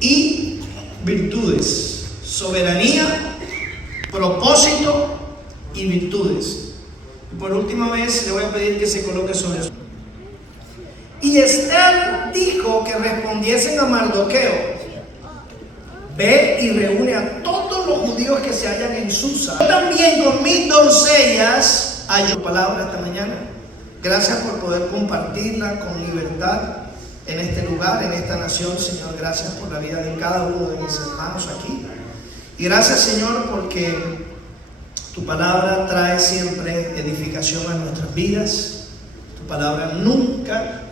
y virtudes. Soberanía, propósito y virtudes. Y por última vez le voy a pedir que se coloque sobre eso. Y Esther dijo que respondiesen a Mardoqueo: ve y reúne a todos los judíos que se hallan en Susa. Yo también con mis doncellas hallo palabra esta mañana. Gracias por poder compartirla con libertad en este lugar, en esta nación, Señor. Gracias por la vida de cada uno de mis hermanos aquí. Y gracias, Señor, porque tu palabra trae siempre edificación a nuestras vidas. Tu palabra nunca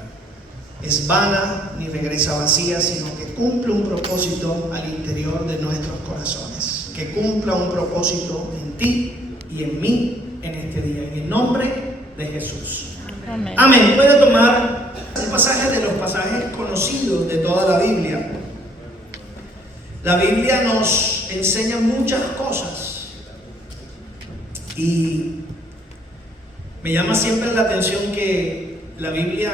es vana ni regresa vacía, sino que cumple un propósito al interior de nuestros corazones. Que cumpla un propósito en ti y en mí en este día. En el nombre de Jesús. Amén. Amén. Puede tomar un pasaje de los pasajes conocidos de toda la Biblia. La Biblia nos enseña muchas cosas y me llama siempre la atención que la Biblia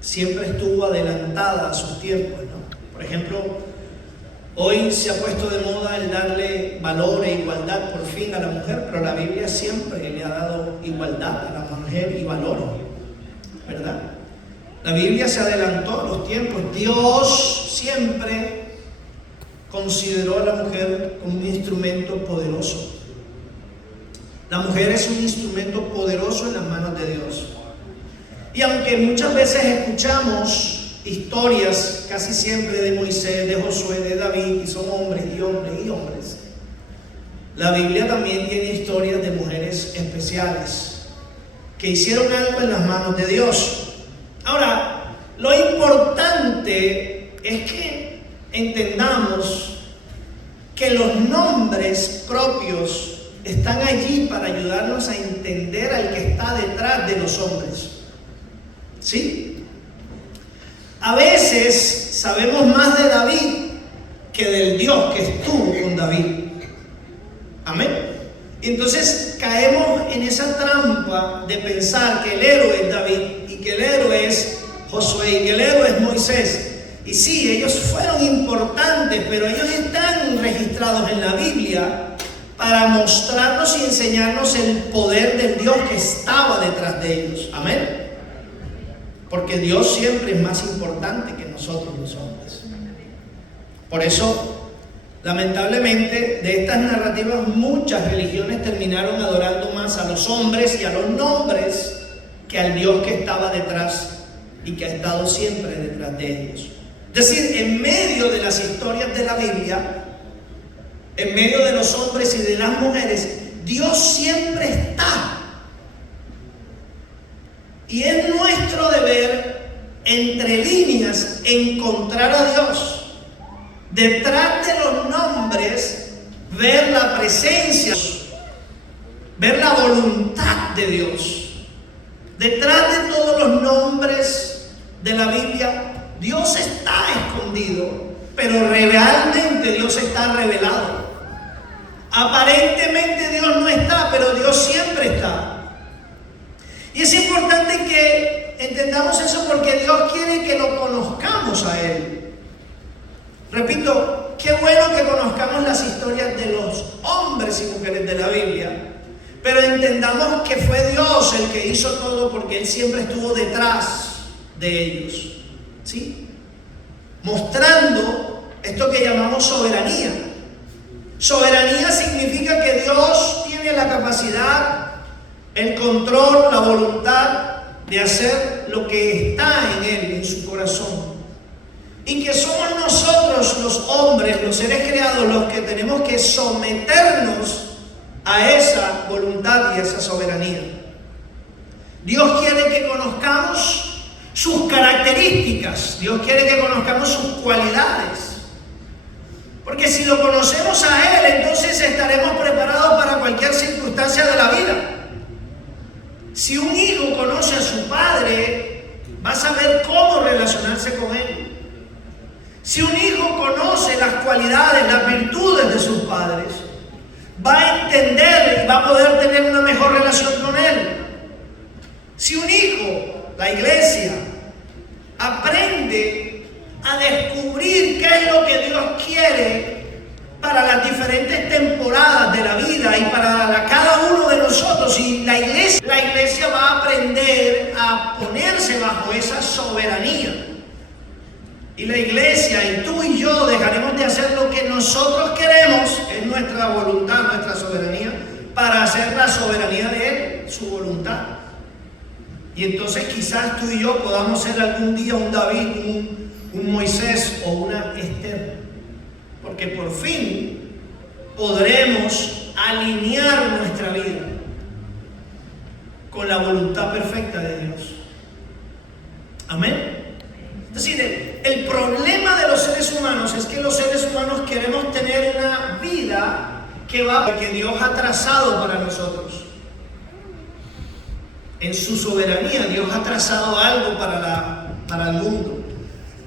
siempre estuvo adelantada a sus tiempos, ¿no? Por ejemplo, hoy se ha puesto de moda el darle valor e igualdad por fin a la mujer, pero la Biblia siempre le ha dado igualdad a la mujer y valor, ¿verdad? La Biblia se adelantó a los tiempos. Dios siempre consideró a la mujer como un instrumento poderoso. La mujer es un instrumento poderoso en las manos de Dios. Y aunque muchas veces escuchamos historias, casi siempre de Moisés, de Josué, de David, y son hombres y hombres y hombres, la Biblia también tiene historias de mujeres especiales que hicieron algo en las manos de Dios. Ahora, lo importante es que entendamos que los nombres propios están allí para ayudarnos a entender al que está detrás de los hombres. ¿Sí? A veces sabemos más de David que del Dios que estuvo con David. Amén. Entonces caemos en esa trampa de pensar que el héroe es David y que el héroe es Josué y que el héroe es Moisés. Y sí, ellos fueron importantes, pero ellos están registrados en la Biblia para mostrarnos y enseñarnos el poder del Dios que estaba detrás de ellos. Amén. Porque Dios siempre es más importante que nosotros los hombres. Por eso, lamentablemente, de estas narrativas muchas religiones terminaron adorando más a los hombres y a los nombres que al Dios que estaba detrás y que ha estado siempre detrás de ellos. Es decir, en medio de las historias de la Biblia, en medio de los hombres y de las mujeres, Dios siempre está. Y es nuestro deber, entre líneas, encontrar a Dios. Detrás de los nombres, ver la presencia, ver la voluntad de Dios. Detrás de todos los nombres de la Biblia, Dios está escondido, pero realmente Dios está revelado. Aparentemente Dios no está, pero Dios siempre está. Y es importante que entendamos eso porque Dios quiere que lo conozcamos a Él. Repito, qué bueno que conozcamos las historias de los hombres y mujeres de la Biblia, pero entendamos que fue Dios el que hizo todo porque Él siempre estuvo detrás de ellos, ¿sí? Mostrando esto que llamamos soberanía. Soberanía significa que Dios tiene la capacidad, el control, la voluntad de hacer lo que está en Él, en su corazón. Y que somos nosotros los hombres, los seres creados, los que tenemos que someternos a esa voluntad y a esa soberanía. Dios quiere que conozcamos sus características. Dios quiere que conozcamos sus cualidades. Porque si lo conocemos a Él, entonces estaremos preparados para cualquier circunstancia de la vida. Si un hijo conoce a su padre, va a saber cómo relacionarse con él. Si un hijo conoce las cualidades, las virtudes de sus padres, va a entender y va a poder tener una mejor relación con él. Si un hijo, la iglesia, aprende a descubrir qué es lo que Dios quiere para las diferentes temporadas de la vida y para cada uno de nosotros. Y la iglesia va a aprender a ponerse bajo esa soberanía. Y la iglesia y tú y yo dejaremos de hacer lo que nosotros queremos, es nuestra voluntad, nuestra soberanía, para hacer la soberanía de Él, su voluntad. Y entonces quizás tú y yo podamos ser algún día un David, un Moisés o una Esther. Porque por fin podremos alinear nuestra vida con la voluntad perfecta de Dios. Amén. Es decir, el problema de los seres humanos es que los seres humanos queremos tener una vida que Dios ha trazado para nosotros. En su soberanía, Dios ha trazado algo para el mundo.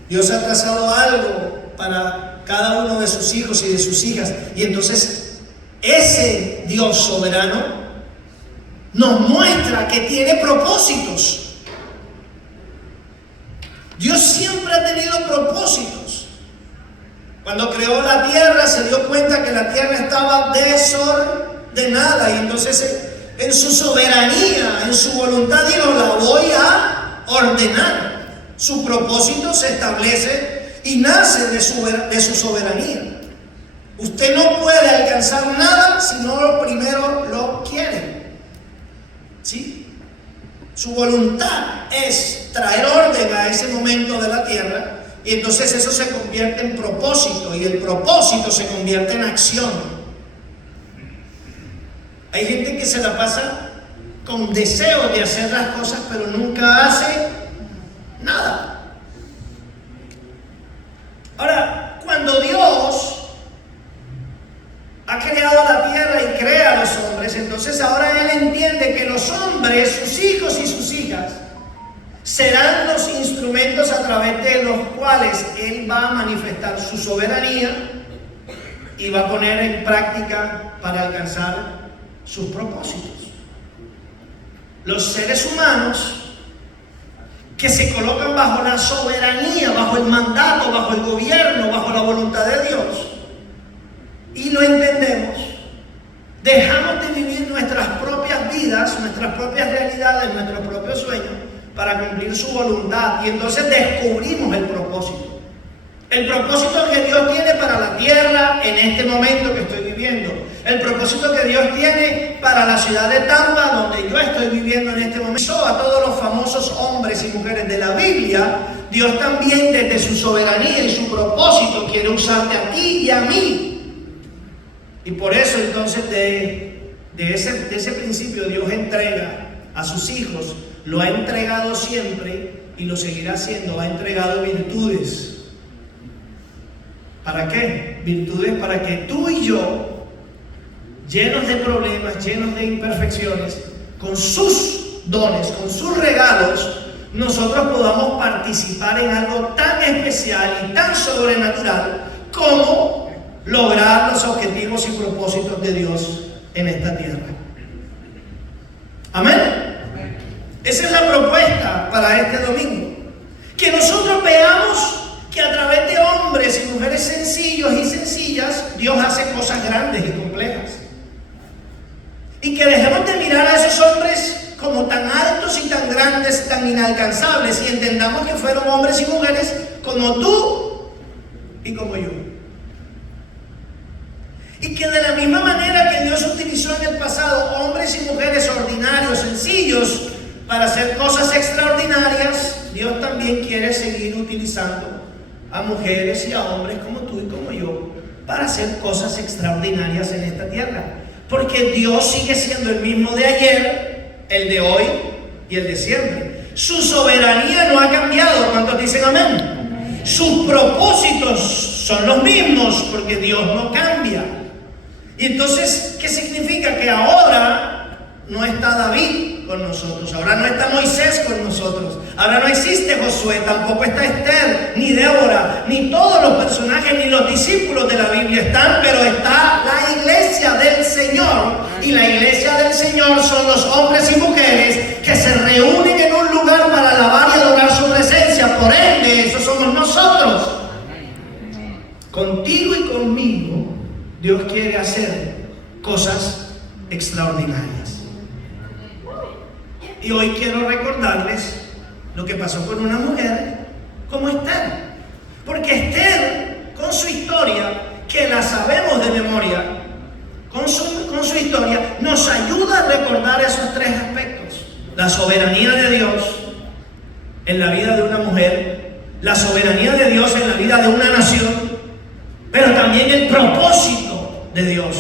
Dios ha trazado algo para cada uno de sus hijos y de sus hijas. Y entonces, ese Dios soberano nos muestra que tiene propósitos. Dios siempre ha tenido propósitos. Cuando creó la tierra, se dio cuenta que la tierra estaba desordenada. Y entonces, en su soberanía, en su voluntad, dijo: la voy a ordenar. Su propósito se establece y nace de su soberanía. Usted no puede alcanzar nada si no primero lo quiere. ¿Sí? Su voluntad es traer orden a ese momento de la tierra, y entonces eso se convierte en propósito, y el propósito se convierte en acción. Hay gente que se la pasa con deseo de hacer las cosas, pero nunca hace nada. Ahora, cuando Dios ha creado la tierra y crea a los hombres, entonces ahora Él entiende que los hombres, sus hijos y sus hijas, serán los instrumentos a través de los cuales Él va a manifestar su soberanía y va a poner en práctica para alcanzar sus propósitos. Los seres humanos que se colocan bajo la soberanía, bajo el mandato, bajo el gobierno, bajo la voluntad de Dios, y lo entendemos, dejamos de vivir nuestras propias vidas, nuestras propias realidades, nuestros propios sueños, para cumplir su voluntad, y entonces descubrimos el propósito. El propósito que Dios tiene para la tierra en este momento que estoy viviendo. El propósito que Dios tiene para la ciudad de Tampa, donde yo estoy viviendo en este momento. A todos los famosos hombres y mujeres de la Biblia, Dios también desde su soberanía y su propósito quiere usarte a ti y a mí. Y por eso entonces de ese principio Dios entrega a sus hijos, lo ha entregado siempre y lo seguirá haciendo, ha entregado virtudes. ¿Para qué? Virtudes para que tú y yo, llenos de problemas, llenos de imperfecciones, con sus dones, con sus regalos, nosotros podamos participar en algo tan especial y tan sobrenatural como lograr los objetivos y propósitos de Dios en esta tierra. Amén. Esa es la propuesta para este domingo. Que nosotros veamos que a través de hombres y mujeres sencillos y sencillas, Dios hace cosas grandes y complejas. Y que dejemos de mirar a esos hombres como tan altos y tan grandes, tan inalcanzables, y entendamos que fueron hombres y mujeres como tú y como yo. Y que de la misma manera que Dios utilizó en el pasado hombres y mujeres ordinarios, sencillos, para hacer cosas extraordinarias, Dios también quiere seguir utilizando a mujeres y a hombres como tú y como yo para hacer cosas extraordinarias en esta tierra. Porque Dios sigue siendo el mismo de ayer, el de hoy y el de siempre. Su soberanía no ha cambiado. ¿Cuántos dicen amén? Sus propósitos son los mismos porque Dios no cambia. Y entonces, ¿qué significa? Que ahora no está David con nosotros, ahora no está Moisés con nosotros, ahora no existe Josué, tampoco está Esther, ni Débora, ni todos los personajes, ni los discípulos de la Biblia están, pero está la iglesia del Señor. Y la iglesia del Señor son los hombres y mujeres que se reúnen en un lugar para alabar y adorar su presencia. Por ende, esos somos nosotros. contigo y conmigo, Dios quiere hacer cosas extraordinarias. Y hoy quiero recordarles lo que pasó con una mujer como Esther. Porque Esther, con su historia, que la sabemos de memoria, con su historia, nos ayuda a recordar esos tres aspectos: la soberanía de Dios en la vida de una mujer, la soberanía de Dios en la vida de una nación, pero también el propósito de Dios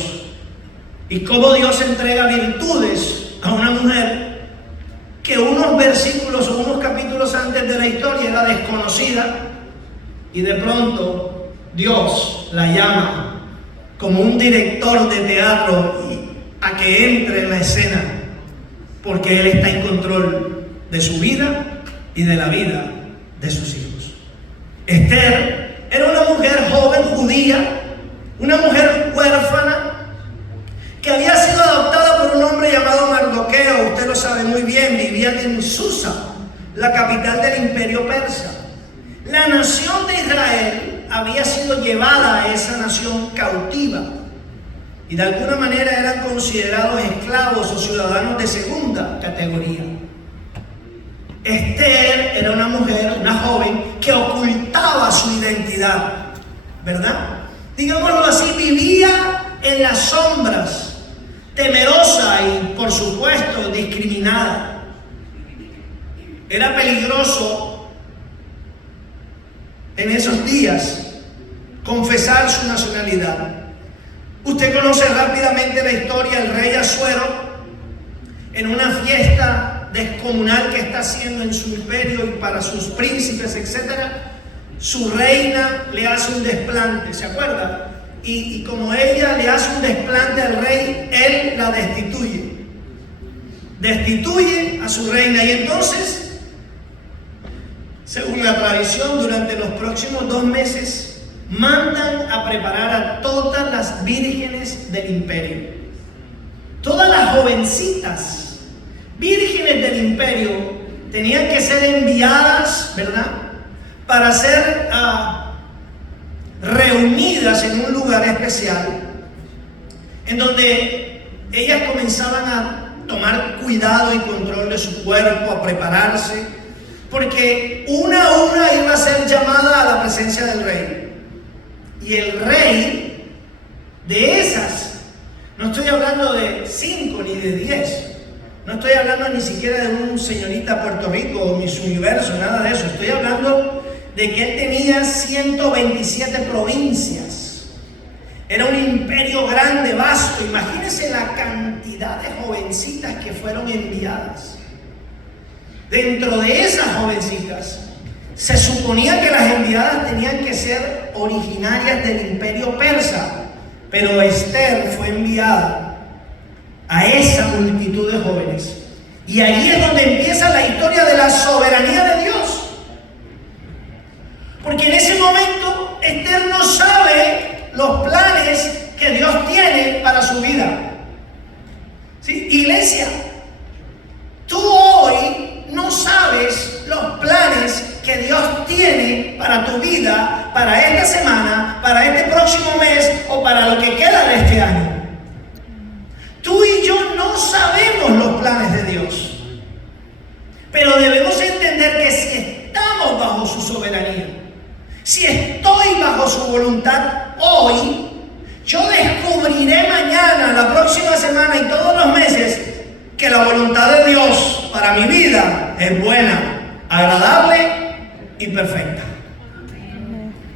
y cómo Dios entrega virtudes a una mujer que unos versículos o unos capítulos antes de la historia era desconocida, y de pronto Dios la llama como un director de teatro a que entre en la escena, porque Él está en control de su vida y de la vida de sus hijos. Esther era una mujer joven judía, una mujer huérfana, que había sido adoptada por un hombre llamado Mardoqueo. Usted lo sabe muy bien, vivían en Susa, la capital del imperio persa. La nación de Israel había sido llevada a esa nación cautiva y de alguna manera eran considerados esclavos o ciudadanos de segunda categoría. Esther era una mujer, una joven que ocultaba su identidad, ¿verdad? Digámoslo así, vivía en las sombras, temerosa y, por supuesto, discriminada. Era peligroso en esos días confesar su nacionalidad. Usted conoce rápidamente la historia. El rey Asuero, en una fiesta descomunal que está haciendo en su imperio y para sus príncipes, etcétera, su reina le hace un desplante, ¿se acuerda? Y como ella le hace un desplante al rey, él la destituye a su reina. Y entonces, según la tradición, durante los próximos 2 meses mandan a preparar a todas las vírgenes del imperio, todas las jovencitas vírgenes del imperio tenían que ser enviadas, ¿verdad?, para ser reunidas en un lugar especial, en donde ellas comenzaban a tomar cuidado y control de su cuerpo, a prepararse, porque una a una iba a ser llamada a la presencia del rey. Y el rey de esas, no estoy hablando de 5 ni de 10, no estoy hablando ni siquiera de un señorita Puerto Rico o Miss Universo, nada de eso. Estoy hablando de que él tenía 127 provincias. Era un imperio grande, vasto. Imagínense la cantidad de jovencitas que fueron enviadas. Dentro de esas jovencitas, se suponía que las enviadas tenían que ser originarias del imperio persa, pero Esther fue enviada a esa multitud de jóvenes. Y ahí es donde empieza la historia de la soberanía de Dios. Porque en ese momento Esther no sabe los planes que Dios tiene para su vida. ¿Sí? Iglesia, tú hoy no sabes los planes que Dios tiene para tu vida, para esta semana, para este próximo mes o para lo que queda de este año. Tú y yo no sabemos los planes de Dios, pero debemos entender que si estamos bajo su soberanía, si estoy bajo su voluntad hoy, yo descubriré mañana, la próxima semana y todos los meses que la voluntad de Dios para mi vida es buena, agradable y perfecta.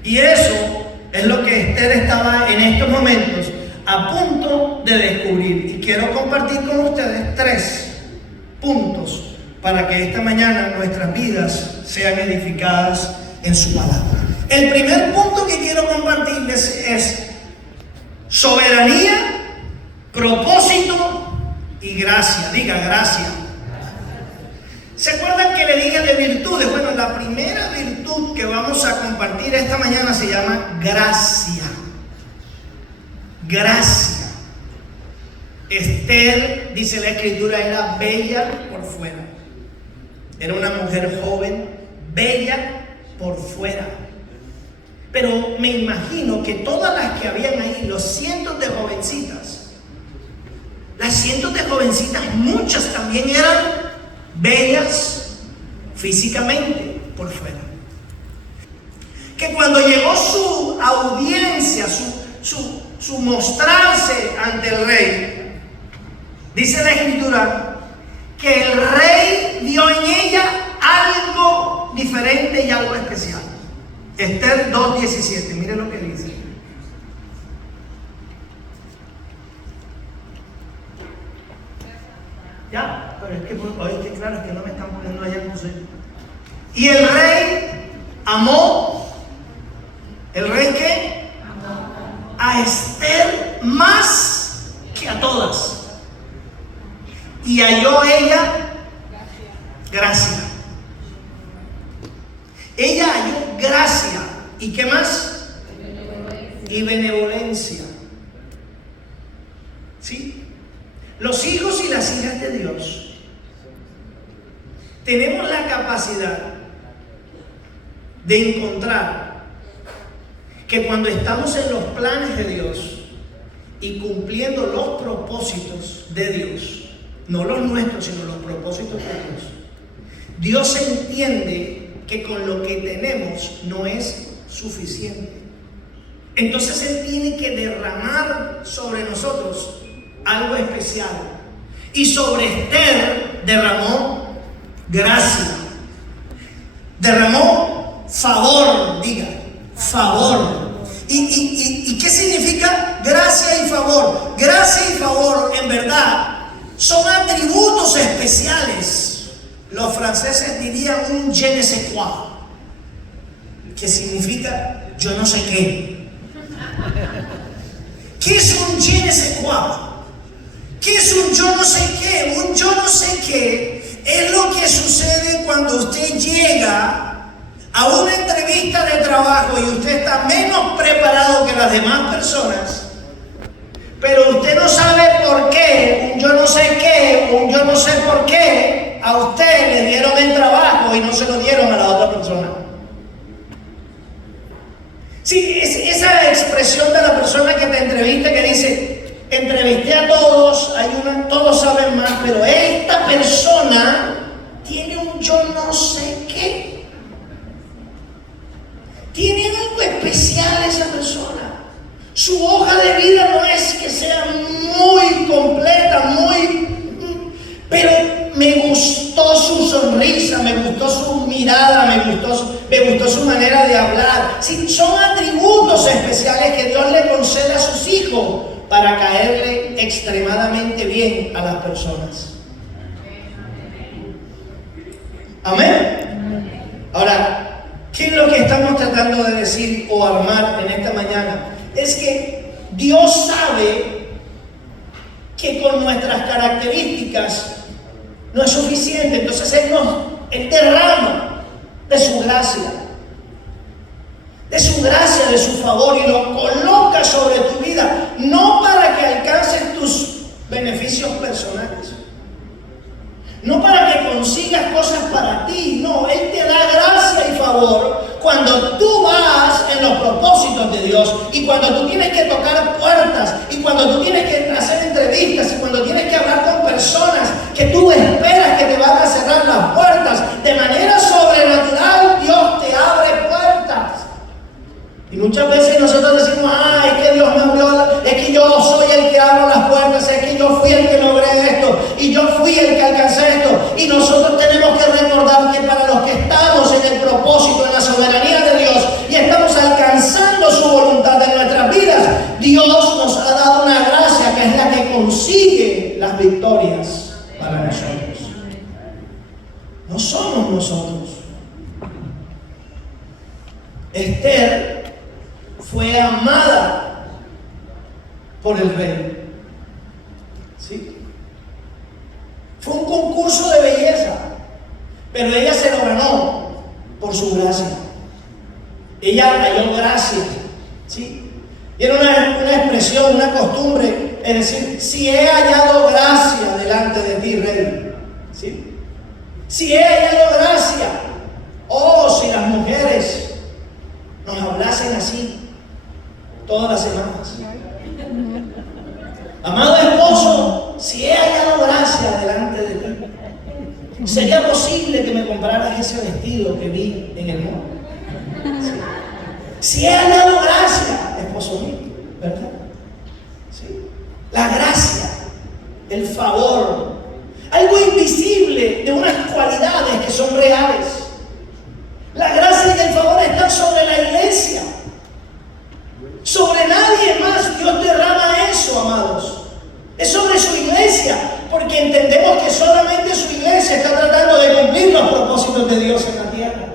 Y eso es lo que Esther estaba en estos momentos a punto de descubrir. Y quiero compartir con ustedes 3 puntos para que esta mañana nuestras vidas sean edificadas en su palabra. El primer punto que quiero compartirles es soberanía, propósito y gracia. Diga gracia. ¿Se acuerdan que le dije de virtudes? Bueno, la primera virtud que vamos a compartir esta mañana se llama gracia. Gracia. Esther, dice la Escritura, era bella por fuera. Era una mujer joven, bella por fuera. Pero me imagino que todas las que habían ahí, los cientos de jovencitas, las cientos de jovencitas, muchas también eran bellas físicamente por fuera. Que cuando llegó su audiencia, su mostrarse ante el rey, dice la Escritura que el rey vio en ella algo diferente y algo especial. Esther 2:17, mire lo que dice. Ya, pero es que claro, es que no me están poniendo allá como soy. Y el rey amó, ¿el rey qué? A Esther más que a todas. Y halló ella gracia. Ella halló gracia. ¿Y qué más? Y benevolencia. ¿Sí? Los hijos y las hijas de Dios tenemos la capacidad de encontrar que cuando estamos en los planes de Dios y cumpliendo los propósitos de Dios, no los nuestros, sino los propósitos de Dios, Dios entiende que con lo que tenemos no es suficiente. Entonces Él tiene que derramar sobre nosotros algo especial. Y sobre Esther derramó gracia, derramó favor, diga, favor. ¿Y qué significa gracia y favor? Gracia y favor, en verdad, son atributos especiales. Los franceses dirían un je ne sais quoi, que significa yo no sé qué. ¿Qué es un je ne sais quoi? ¿Qué es un yo no sé qué? Un yo no sé qué es lo que sucede cuando usted llega a una entrevista de trabajo y usted está menos preparado que las demás personas, pero usted no sabe por qué, un yo no sé qué, un yo no sé por qué, a usted le dieron el trabajo y no se lo dieron a la otra persona. Sí, esa expresión de la persona que te entrevista que dice, entrevisté a todos, todos saben más, pero esta persona tiene un yo no sé qué. Tiene algo especial esa persona. Su hoja de vida no es que sea muy completa, pero me gustó su sonrisa, me gustó su mirada, me gustó su manera de hablar. Sí, son atributos especiales que Dios le concede a sus hijos para caerle extremadamente bien a las personas. Amén. Ahora, ¿qué es lo que estamos tratando de decir o armar en esta mañana? Es que Dios sabe que con nuestras características no es suficiente, entonces Él derrama de su gracia, de su favor, y lo coloca sobre tu vida, no para que alcances tus beneficios personales, no para que consigas cosas para ti, no, Él te da gracia y favor cuando tú vas en los propósitos de Dios, y cuando tú tienes que tocar puertas, y cuando tú tienes que hacer entrevistas, y cuando tienes que hablar con personas que tú esperas que te van a cerrar las puertas, de manera sobrenatural Dios te abre puertas. Y muchas veces nosotros decimos, es que Dios me abrió, es que yo soy el que abro las puertas, es que yo fui el que logré esto, y yo fui el que alcancé esto. Y nosotros tenemos que recordar que para los que estamos en el propósito, en la soberanía de Dios, y estamos alcanzando su voluntad en nuestras vidas, Dios nos ha dado una gracia que es la que consigue las victorias para nosotros. No somos nosotros. Esther fue amada por el rey. ¿Sí? Fue un concurso de belleza, pero ella se lo ganó por su gracia. Ella halló gracia. ¿Sí? Y era una expresión, una costumbre, es decir, si he hallado gracia delante de ti, rey. ¿Sí? Si he hallado gracia, si las mujeres nos hablasen así todas las semanas. Amado esposo, si he hallado gracia delante de ti, ¿sería posible que me compraras ese vestido que vi en el mall? ¿Sí? Si he hallado gracia, esposo mío, ¿verdad? ¿Sí? La gracia, el favor, algo invisible de unas cualidades que son reales. La gracia y el favor están sobre la iglesia. Sobre nadie más Dios derrama eso, amados. Es sobre su iglesia, porque entendemos que solamente su iglesia está tratando de cumplir los propósitos de Dios en la tierra.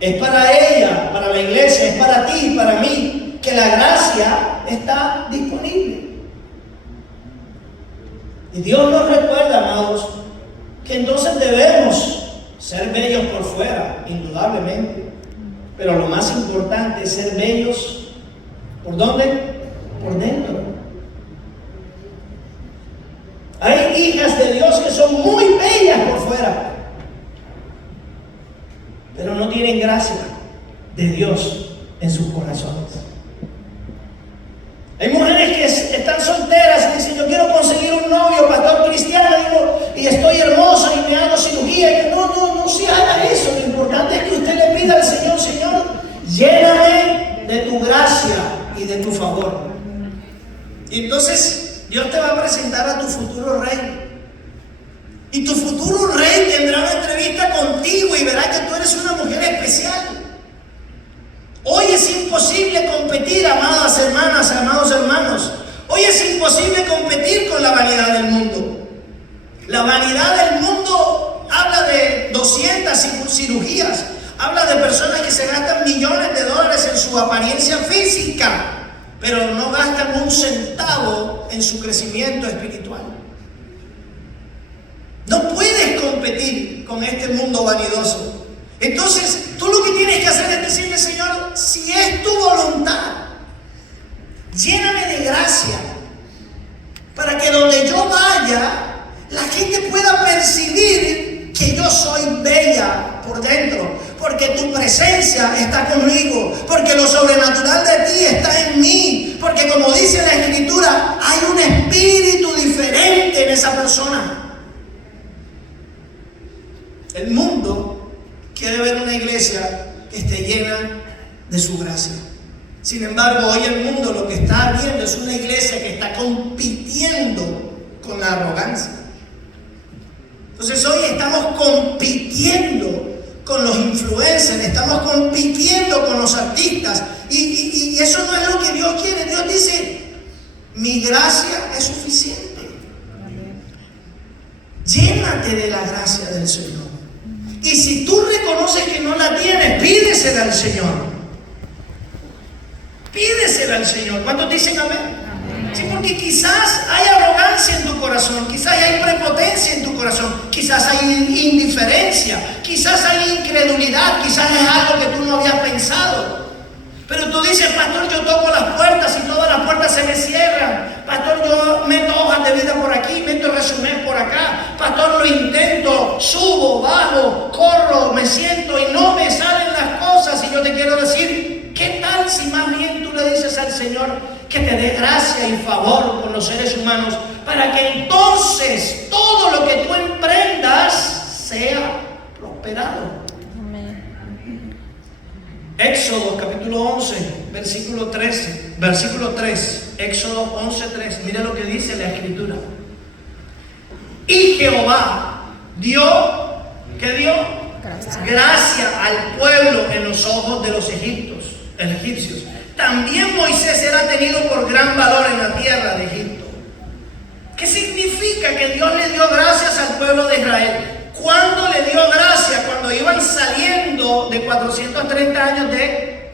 Es para ella, para la iglesia, es para ti, para mí, que la gracia está disponible. Y Dios nos recuerda, amados, que entonces debemos ser bellos por fuera, indudablemente. Pero lo más importante es ser bellos, ¿por dónde? Por dentro. Hay hijas de Dios que son muy bellas por fuera, pero no tienen gracia de Dios en sus corazones. Hay mujeres que están solteras y dicen: yo quiero conseguir un novio, pastor cristiano, y estoy hermosa y me hago cirugía. Y no se haga eso. Lo importante es que usted le pida al Señor: Señor, lléname de tu gracia y de tu favor. Y entonces Dios te va a presentar a tu futuro rey. Y tu futuro rey tendrá una entrevista contigo y verá que tú eres una mujer especial. Hoy es imposible competir, amadas hermanas, amados hermanos. Hoy es imposible competir con la vanidad del mundo. La vanidad del mundo habla de 200 cirugías, habla de personas que se gastan millones de dólares en su apariencia física, pero no gastan un centavo en su crecimiento espiritual. No puedes competir con este mundo vanidoso. Entonces, tú lo que tienes que hacer es decirle: Señor, si es tu voluntad, lléname de gracia, para que donde yo vaya, la gente pueda percibir que yo soy bella por dentro, porque tu presencia está conmigo, porque lo sobrenatural de ti está en mí, porque como dice la Escritura, hay un espíritu diferente en esa persona. El mundo quiere ver una iglesia que esté llena de su gracia. Sin embargo, hoy el mundo lo que está viendo es una iglesia que está compitiendo con la arrogancia. Entonces hoy estamos compitiendo con los influencers, estamos compitiendo con los artistas, y eso no es lo que Dios quiere. Dios dice: mi gracia es suficiente. Llénate de la gracia del Señor. Y si tú reconoces que no la tienes, pídesela al Señor. Pídesela al Señor. ¿Cuántos dicen amén? Sí, porque quizás hay arrogancia en tu corazón, quizás hay prepotencia en tu corazón, quizás hay indiferencia, quizás hay incredulidad, quizás es algo que tú no habías pensado. Pero tú dices: pastor, yo toco las puertas y todas las puertas se me cierran. Pastor, yo meto hojas de vida por aquí, meto resumen por acá. Pastor, lo intento, subo, bajo, corro, me siento y no me salen las cosas. Y yo te quiero decir: ¿qué tal si más bien tú le dices al Señor que te dé gracia y favor con los seres humanos, para que entonces todo lo que tú emprendas sea prosperado? Éxodo capítulo 11, versículo 3, Éxodo 11, 3. Mira lo que dice la Escritura. Y Jehová dio, ¿qué dio? Gracia al pueblo en los ojos de los egipcios. También Moisés era tenido por gran valor en la tierra de Egipto. ¿Qué significa que Dios le dio gracias al pueblo de Israel? ¿Cuándo le dio gracia? Cuando iban saliendo de 430 años de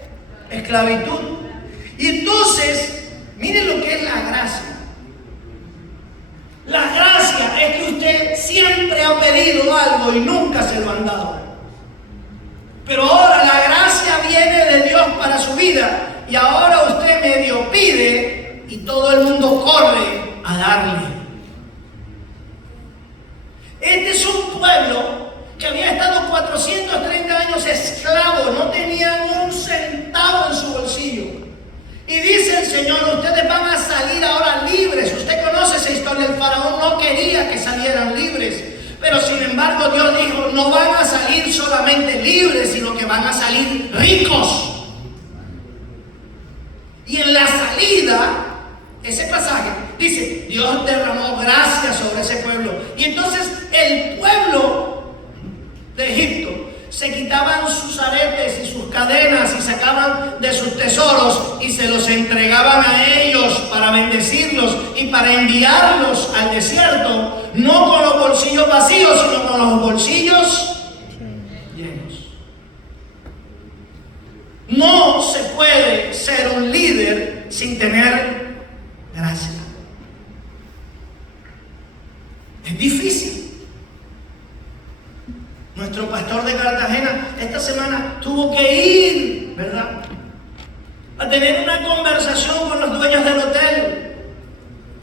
esclavitud. Y entonces, miren lo que es la gracia. La gracia es que usted siempre ha pedido algo y nunca se lo han dado. Pero ahora la gracia viene de Dios para su vida, y ahora usted medio pide y todo el mundo corre a darle. Este es un pueblo que había estado 430 años esclavo, no tenían un centavo Señor, ustedes van a salir ahora libres. Usted conoce esa historia, el faraón no quería que salieran libres. Pero sin embargo Dios dijo, no van a salir solamente libres, sino que van a salir ricos. Y en la salida, ese pasaje dice, Dios derramó gracia sobre ese pueblo. Y entonces el pueblo de Egipto se quitaban sus aretes y sus cadenas y sacaban de sus tesoros y se los entregaban a ellos para bendecirlos y para enviarlos al desierto, no con los bolsillos vacíos, sino con los bolsillos llenos. No se puede ser un líder sin tener gracia. Es difícil. Nuestro pastor de Cartagena esta semana tuvo que ir, ¿verdad?, a tener una conversación con los dueños del hotel.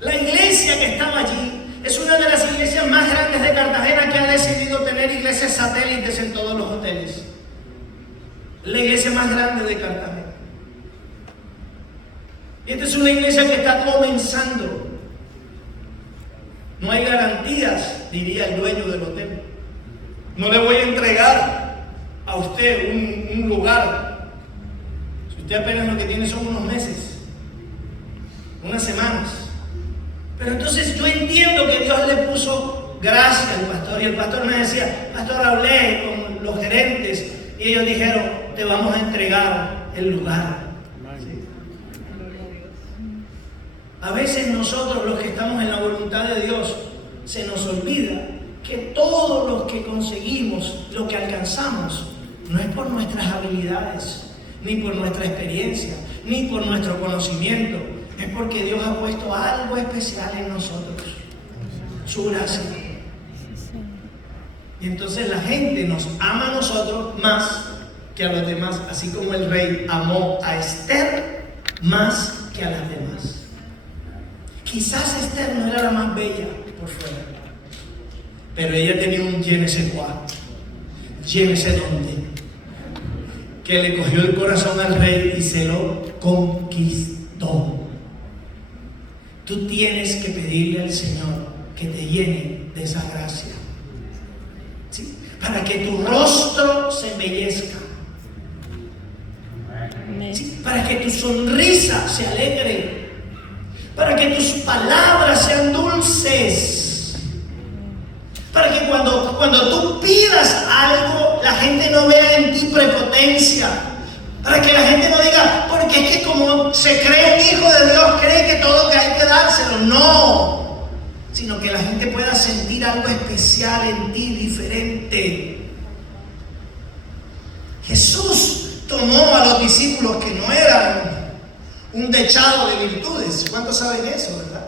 La iglesia que estaba allí es una de las iglesias más grandes de Cartagena, que ha decidido tener iglesias satélites en todos los hoteles. La iglesia más grande de Cartagena. Y esta es una iglesia que está comenzando. No hay garantías, diría el dueño del hotel. No le voy a entregar a usted un lugar. Si usted apenas lo que tiene son unos meses, unas semanas. Pero entonces yo entiendo que Dios le puso gracia al pastor. Y el pastor me decía, pastor, hablé con los gerentes y ellos dijeron, te vamos a entregar el lugar. A veces nosotros, los que estamos en la voluntad de Dios, se nos olvida que todo lo que conseguimos, lo que alcanzamos, no es por nuestras habilidades, ni por nuestra experiencia, ni por nuestro conocimiento. Es porque Dios ha puesto algo especial en nosotros, su gracia. Y entonces la gente nos ama a nosotros más que a los demás, así como el rey amó a Esther más que a las demás. Quizás Esther no era la más bella por fuera, pero ella tenía un je ne sais quoi, je ne sais dónde, que le cogió el corazón al rey y se lo conquistó. Tú tienes que pedirle al Señor que te llene de esa gracia, ¿sí?, para que tu rostro se embellezca, ¿sí?, para que tu sonrisa se alegre, para que tus palabras sean dulces, para que cuando tú pidas algo, la gente no vea en ti prepotencia, para que la gente no diga, porque es que como se cree un hijo de Dios, cree que todo que hay que dárselo. No, sino que la gente pueda sentir algo especial en ti, diferente. Jesús tomó a los discípulos que no eran un dechado de virtudes. ¿Cuántos saben eso, verdad?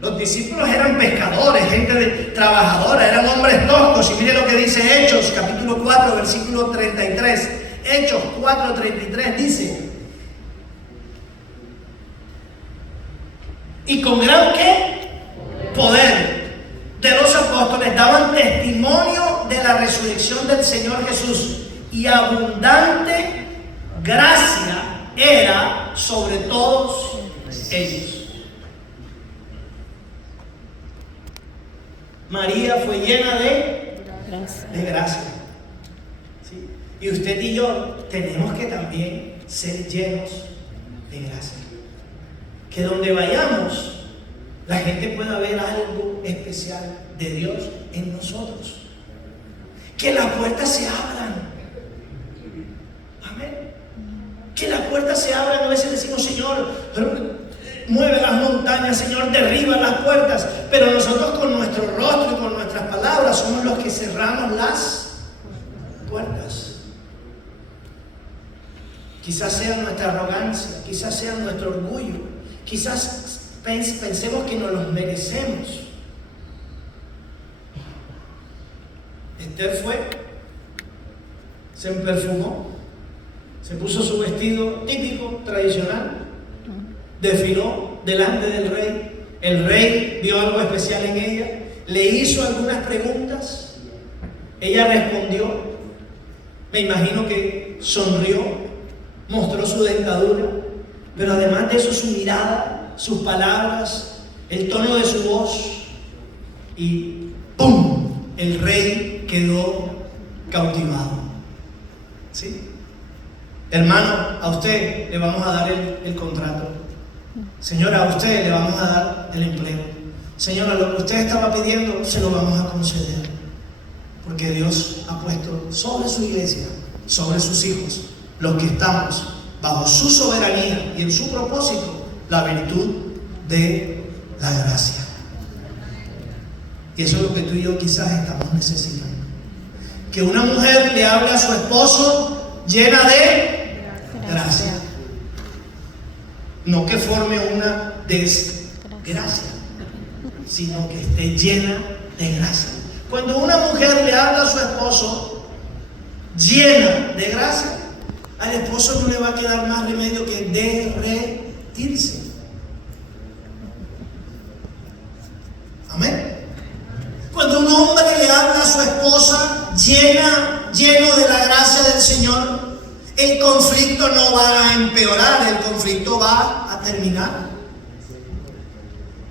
Los discípulos eran pescadores, gente trabajadora, eran hombres toscos. Y mire lo que dice Hechos, capítulo 4, versículo 33. Hechos 4:33 dice: y con gran ¿qué? Poder de los apóstoles daban testimonio de la resurrección del Señor Jesús, y abundante gracia era sobre todos ellos. María fue llena de gracia. ¿Sí? Y usted y yo tenemos que también ser llenos de gracia. Que donde vayamos, la gente pueda ver algo especial de Dios en nosotros. Que las puertas se abran. Amén. Que las puertas se abran. A veces decimos, Señor, mueve las montañas, Señor, derriba las puertas. Pero nosotros con nuestro rostro y con nuestras palabras somos los que cerramos las puertas. Quizás sea nuestra arrogancia, quizás sea nuestro orgullo, quizás pensemos que nos los merecemos. Esther fue, se perfumó, se puso su vestido típico, tradicional, desfiló delante del rey. El rey vio algo especial en ella, le hizo algunas preguntas, ella respondió, me imagino que sonrió, mostró su dentadura, pero además de eso su mirada, sus palabras, el tono de su voz, y ¡pum!, el rey quedó cautivado. ¿Sí? Hermano, a usted le vamos a dar el contrato. Señora, a usted le vamos a dar el empleo. Señora, lo que usted estaba pidiendo se lo vamos a conceder, porque Dios ha puesto sobre su iglesia, sobre sus hijos, los que estamos bajo su soberanía y en su propósito, la virtud de la gracia. Y eso es lo que tú y yo quizás estamos necesitando. Que una mujer le hable a su esposo llena de gracia. No que forme una desgracia, sino que esté llena de gracia. Cuando una mujer le habla a su esposo llena de gracia, al esposo no le va a quedar más remedio que derretirse. Amén. Cuando un hombre le habla a su esposa lleno de la gracia del Señor, el conflicto no va a empeorar, el conflicto va a terminar.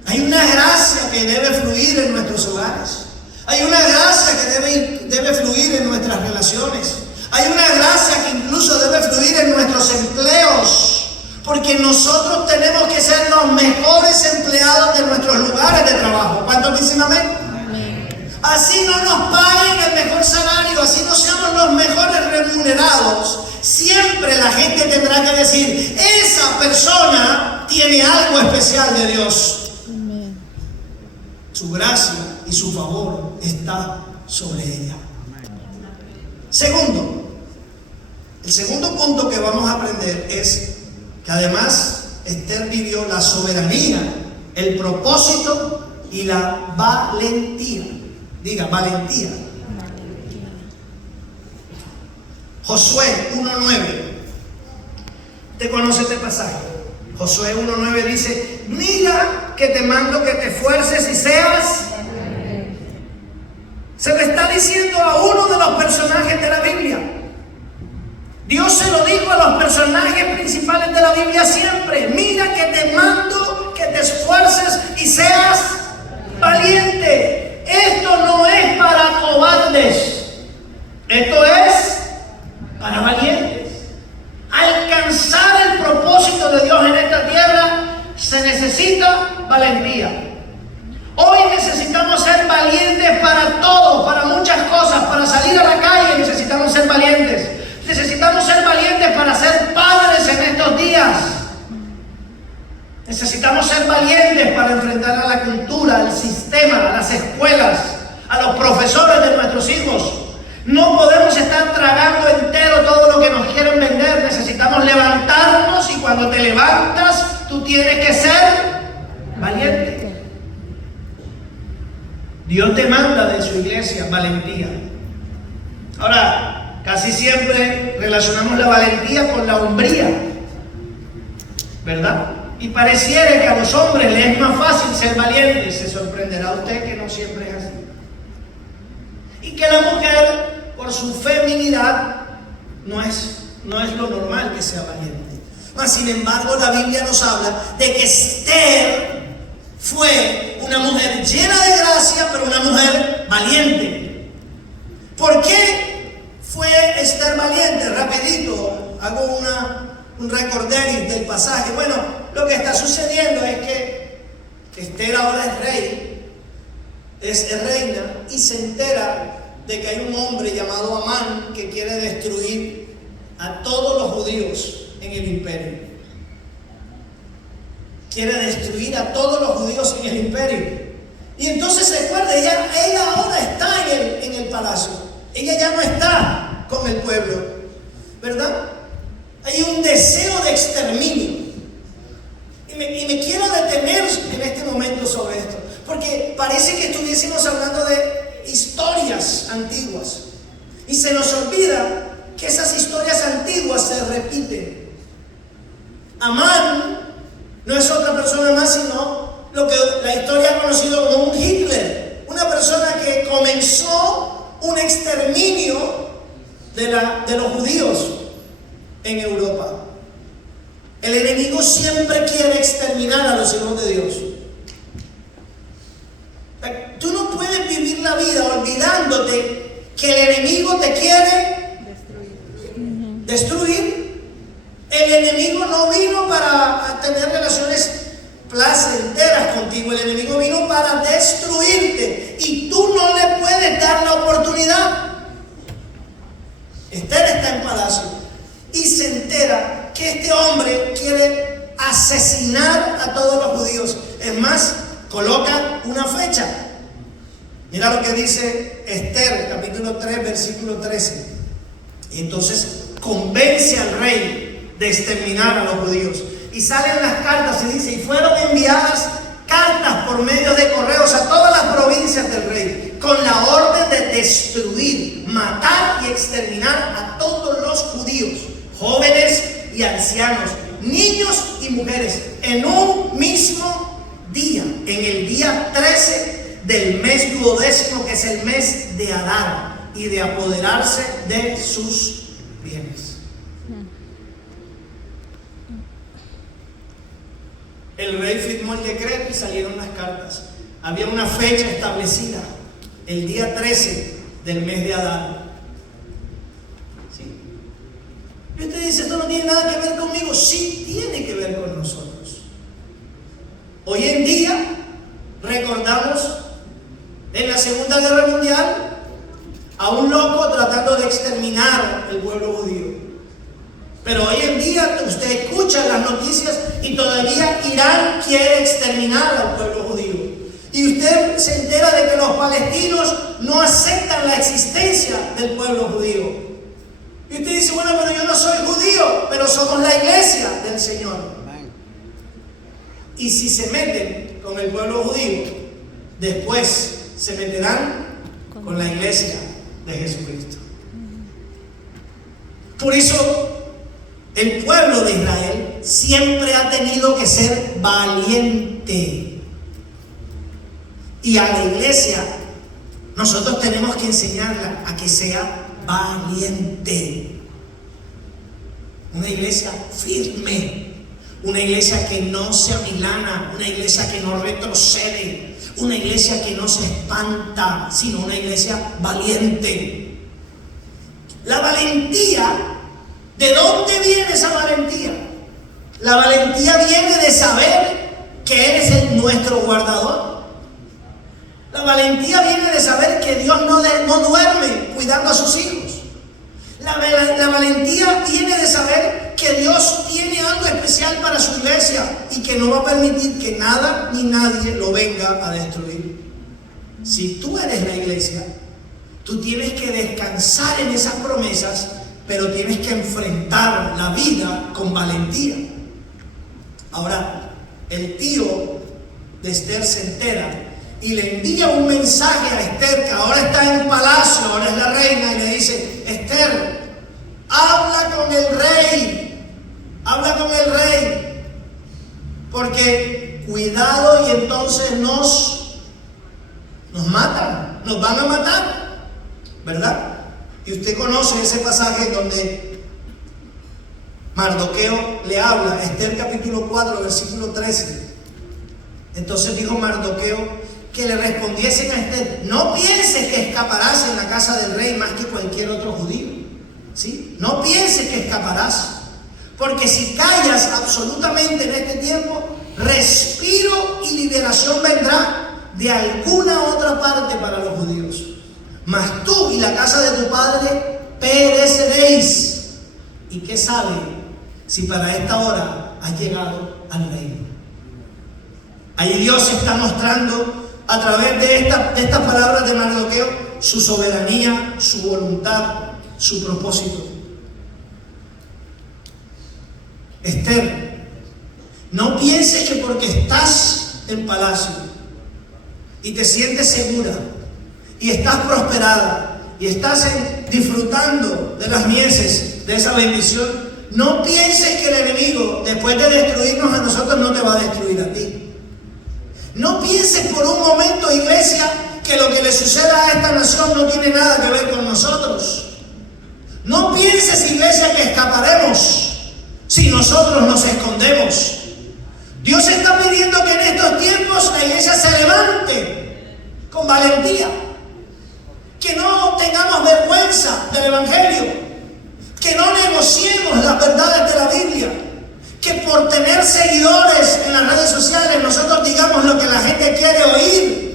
Hay una gracia que debe fluir en nuestros hogares. Hay una gracia que debe fluir en nuestras relaciones. Hay una gracia que incluso debe fluir en nuestros empleos, porque nosotros tenemos que ser los mejores empleados de nuestros lugares de trabajo. ¿Cuántos dicen amén? Así no nos paguen el mejor salario, así no seamos los mejores remunerados, siempre la gente tendrá que decir: esa persona tiene algo especial de Dios. Su gracia y su favor está sobre ella. Segundo, el segundo punto que vamos a aprender es que además Esther vivió la soberanía, el propósito y la valentía. Diga, valentía. Josué 1:9. ¿Te conoce este pasaje? Josué 1:9 dice: mira que te mando que te esfuerces y seas. Se le está diciendo a uno de los personajes de la Biblia. Dios se lo dijo a los personajes principales de la Biblia siempre: mira que te mando que te esfuerces y seas valiente. Esto no es para cobardes, esto es para valientes. Alcanzar el propósito de Dios en esta tierra se necesita valentía. Hoy necesitamos ser valientes para todo, para muchas cosas. Para salir a la calle necesitamos ser valientes. Necesitamos ser valientes para ser padres en estos días. Necesitamos ser valientes para enfrentar a la cultura, al sistema, a las escuelas, a los profesores de nuestros hijos. No podemos estar tragando entero todo lo que nos quieren vender. Necesitamos levantarnos, y cuando te levantas, tú tienes que ser valiente. Dios demanda de su iglesia valentía. Ahora, casi siempre relacionamos la valentía con la hombría, ¿verdad? Y pareciera que a los hombres les es más fácil ser valientes. Se sorprenderá usted que no siempre es así. Y que la mujer, por su feminidad, no es lo normal que sea valiente. Mas, sin embargo, la Biblia nos habla de que Esther fue una mujer llena de gracia, pero una mujer valiente. ¿Por qué fue Esther valiente? Rapidito, hago un recorderis del pasaje. Bueno, lo que está sucediendo es que Esther ahora es reina, y se entera de que hay un hombre llamado Amán que quiere destruir a todos los judíos en el imperio. Quiere destruir a todos los judíos en el imperio. Y entonces se acuerda, ella ahora está en el palacio. Ella ya no está con el pueblo, ¿verdad? Hay un deseo de exterminio. Y me quiero detener en este momento sobre esto, porque parece que estuviésemos hablando de historias antiguas, y se nos olvida que esas historias antiguas se repiten. Amán no es otra persona más, sino lo que la historia ha conocido como un Hitler, una persona que comenzó un exterminio de los judíos en Europa. El enemigo siempre quiere exterminar a los hijos de Dios. Tú no puedes vivir la vida olvidándote que el enemigo te quiere destruir. El enemigo no vino para tener relaciones placenteras contigo. El enemigo vino para destruirte y tú no le puedes dar la oportunidad. Esther está en palacio y se entera que este hombre quiere asesinar a todos los judíos. Es más, coloca una fecha. Mira lo que dice Esther, capítulo 3, versículo 13. Y entonces convence al rey de exterminar a los judíos. Y salen las cartas y dice, y fueron enviadas cartas por medio de correos a todas las provincias del rey, con la orden de destruir, matar y exterminar a todos los judíos, jóvenes y ancianos, niños y mujeres, en un mismo día, en el día 13 del mes 12º, que es el mes de Adar, y de apoderarse de sus bienes. El rey firmó el decreto y salieron las cartas. Había una fecha establecida, el día 13 del mes de Adar. ¿Sí? Y usted dice, esto no tiene nada que ver conmigo. Sí, tiene que ver con nosotros. Hoy en día recordamos en la Segunda Guerra Mundial a un loco tratando de exterminar el pueblo judío. Pero hoy en día usted escucha las noticias y todavía Irán quiere exterminar al pueblo judío. Y usted se entera de que los palestinos no aceptan la existencia del pueblo judío. Y usted dice, bueno, pero yo no soy judío, pero somos la iglesia del Señor. Y si se meten con el pueblo judío, después se meterán con la iglesia de Jesucristo. Por eso el pueblo de Israel siempre ha tenido que ser valiente. Y a la iglesia nosotros tenemos que enseñarla a que sea valiente. Una iglesia firme, una iglesia que no se amilana, una iglesia que no retrocede, una iglesia que no se espanta, sino una iglesia valiente. La valentía, ¿de dónde viene esa valentía? La valentía viene de saber que Él es nuestro guardador. La valentía viene de saber que Dios no duerme cuidando a sus hijos. La valentía viene de saber que Dios tiene algo especial para su iglesia y que no va a permitir que nada ni nadie lo venga a destruir. Si tú eres la iglesia, tú tienes que descansar en esas promesas, pero tienes que enfrentar la vida con valentía. Ahora, el tío de Esther se entera y le envía un mensaje a Esther, que ahora está en palacio, ahora es la reina, y le dice, Esther, habla con el rey, porque cuidado y entonces nos matan, nos van a matar, ¿verdad? Y usted conoce ese pasaje donde Mardoqueo le habla, Esther capítulo 4, versículo 13. Entonces dijo Mardoqueo que le respondiesen a Esther, no pienses que escaparás en la casa del rey más que cualquier otro judío, ¿sí? No pienses que escaparás, porque si callas absolutamente en este tiempo, respiro y liberación vendrá de alguna otra parte para los judíos. Mas tú y la casa de tu padre pereceréis. ¿Y qué sabe si para esta hora has llegado al reino? Ahí Dios está mostrando a través de estas palabras de Mardoqueo su soberanía, su voluntad, su propósito. Esther, no pienses que porque estás en palacio y te sientes segura y estás prosperada y estás disfrutando de las mieses de esa bendición, no pienses que el enemigo, después de destruirnos a nosotros, no te va a destruir a ti. No pienses por un momento, iglesia, que lo que le suceda a esta nación no tiene nada que ver con nosotros. No pienses, iglesia, que escaparemos. si nosotros nos escondemos. Dios está pidiendo que en estos tiempos la iglesia se levante con valentía, que no tengamos vergüenza del Evangelio, que no negociemos las verdades de la Biblia, que por tener seguidores en las redes sociales nosotros digamos lo que la gente quiere oír.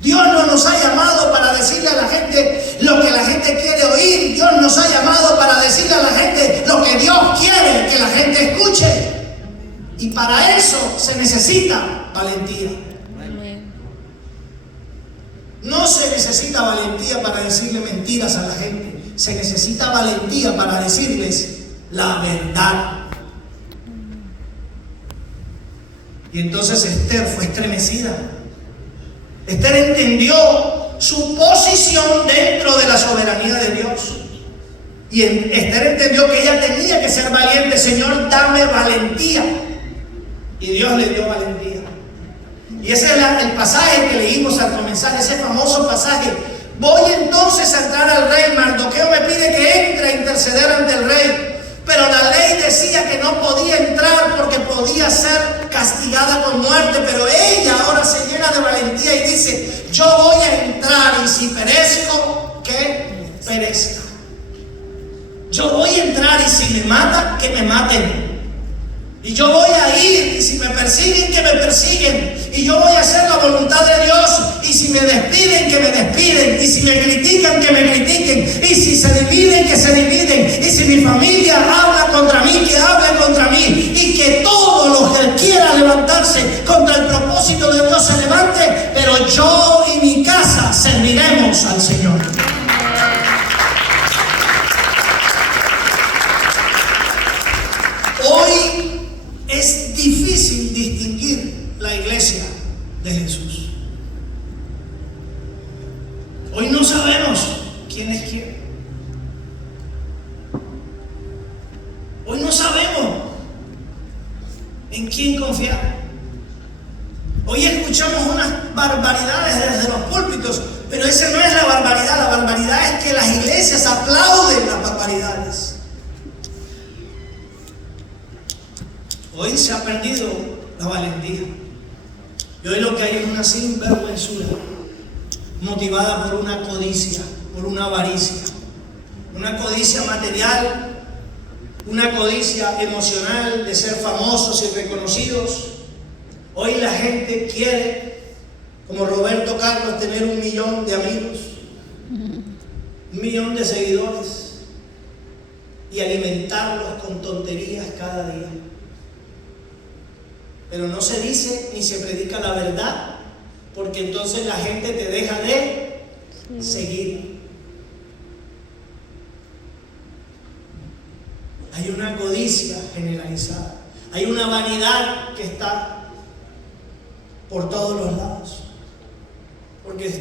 Dios no nos ha llamado para decirle a la gente lo que la gente quiere oír. Dios nos ha llamado para decirle a la gente lo que Dios quiere que la gente escuche. Y para eso se necesita valentía. No se necesita valentía para decirle mentiras a la gente. Se necesita valentía para decirles la verdad. Y entonces Esther fue estremecida. Esther entendió su posición dentro de la soberanía de Dios. Y Esther entendió que ella tenía que ser valiente. Señor, dame valentía. Y Dios le dio valentía. Y ese es el pasaje que leímos al comenzar, ese famoso pasaje. Voy entonces a entrar al rey. Mardoqueo me pide que entre a interceder ante el rey. Pero la ley decía que no podía entrar porque podía ser castigada con muerte. Pero ella ahora se llena de valentía y dice: yo voy a entrar, y si perezco, que perezca. Yo voy a entrar, y si me matan, que me maten. Y yo voy a ir, y si me persiguen, que me persiguen. Y yo voy a hacer la voluntad de Dios. Y si me despiden, que me despiden. Y si me critican, que me critiquen. Y si se dividen, que se dividen. Y si mi familia habla contra mí, que hable contra mí. Y que todo lo que quiera levantarse contra el propósito de Dios se levante. Pero yo y mi casa serviremos al Señor. Hoy es difícil distinguir la iglesia de Jesús. Hoy no sabemos quién es quién. Hoy no sabemos en quién confiar. Hoy escuchamos unas barbaridades desde los púlpitos, pero esa no es la barbaridad. La barbaridad es que las iglesias aplauden las barbaridades. Hoy se ha perdido la valentía. Y hoy lo que hay es una sinvergüenzura motivada por una codicia, por una avaricia. Una codicia material, una codicia emocional de ser famosos y reconocidos. Hoy la gente quiere, como Roberto Carlos, tener 1 millón de amigos, 1 millón de seguidores y alimentarlos con tonterías cada día. Pero no se dice ni se predica la verdad, porque entonces la gente te deja de seguir. Hay una codicia generalizada, hay una vanidad que está por todos los lados, porque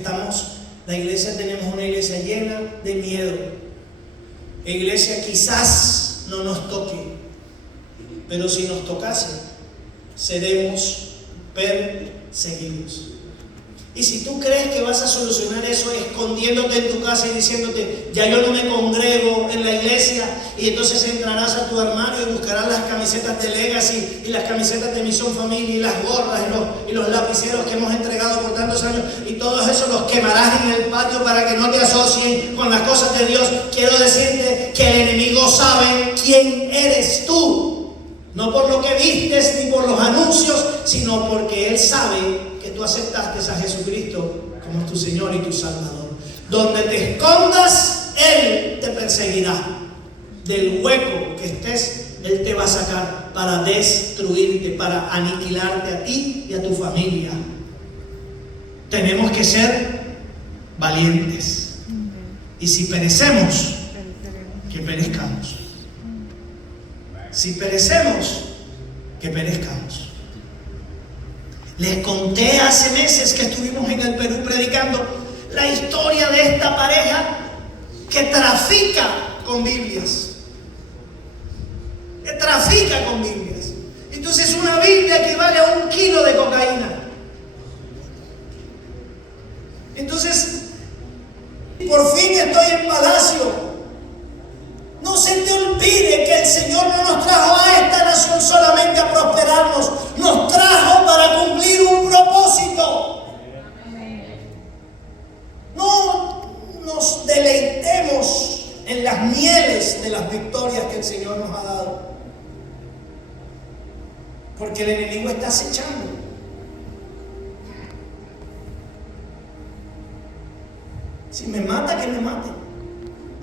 la iglesia, tenemos una iglesia llena de miedo. La iglesia quizás no nos toque, pero si nos tocase, seremos perseguidos. Y si tú crees que vas a solucionar eso escondiéndote en tu casa y diciéndote: ya yo no me congrego en la iglesia, y entonces entrarás a tu armario y buscarás las camisetas de Legacy y las camisetas de Misión Familia y las gorras y los lapiceros que hemos entregado por tantos años, y todos esos los quemarás en el patio para que no te asocien con las cosas de Dios. Quiero decirte que el enemigo sabe quién eres tú. No por lo que vistes ni por los anuncios, sino porque Él sabe que tú aceptaste a Jesucristo como tu Señor y tu Salvador. Donde te escondas, Él te perseguirá. Del hueco que estés, Él te va a sacar para destruirte, para aniquilarte a ti y a tu familia. Tenemos que ser valientes. Y si perecemos, que perezcamos. Si perecemos, que perezcamos. Les conté hace meses que estuvimos en el Perú predicando la historia de esta pareja que trafica con Biblias. Que trafica con Biblias. Entonces una Biblia equivale a 1 kilo de cocaína. Entonces, por fin estoy en Palacio. No se te olvide que el Señor no nos trajo Porque el enemigo está acechando. Si me mata, que me mate.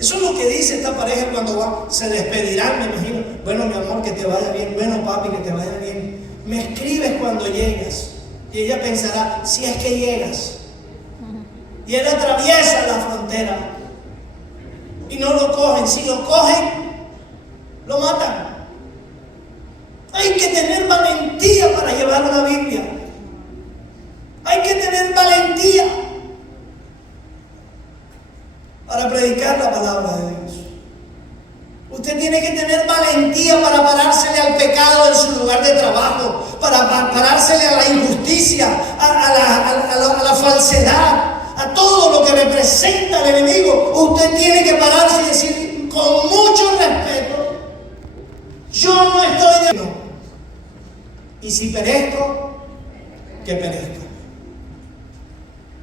Eso es lo que dice esta pareja cuando se despedirán, me imagino. Bueno, mi amor, que te vaya bien. Bueno, papi, que te vaya bien. Me escribes cuando llegas. Y ella pensará, si es que llegas. Y él atraviesa la frontera. Y no lo cogen. Si lo cogen, lo matan. Hay que tener valentía para llevar la Biblia. Hay que tener valentía para predicar la palabra de Dios. Usted tiene que tener valentía para parársele al pecado en su lugar de trabajo, para parársele a la injusticia, a la falsedad, a todo lo que representa el enemigo. Usted tiene que pararse y decir con mucho respeto: yo no estoy de... No. Y si perezco, que perezca.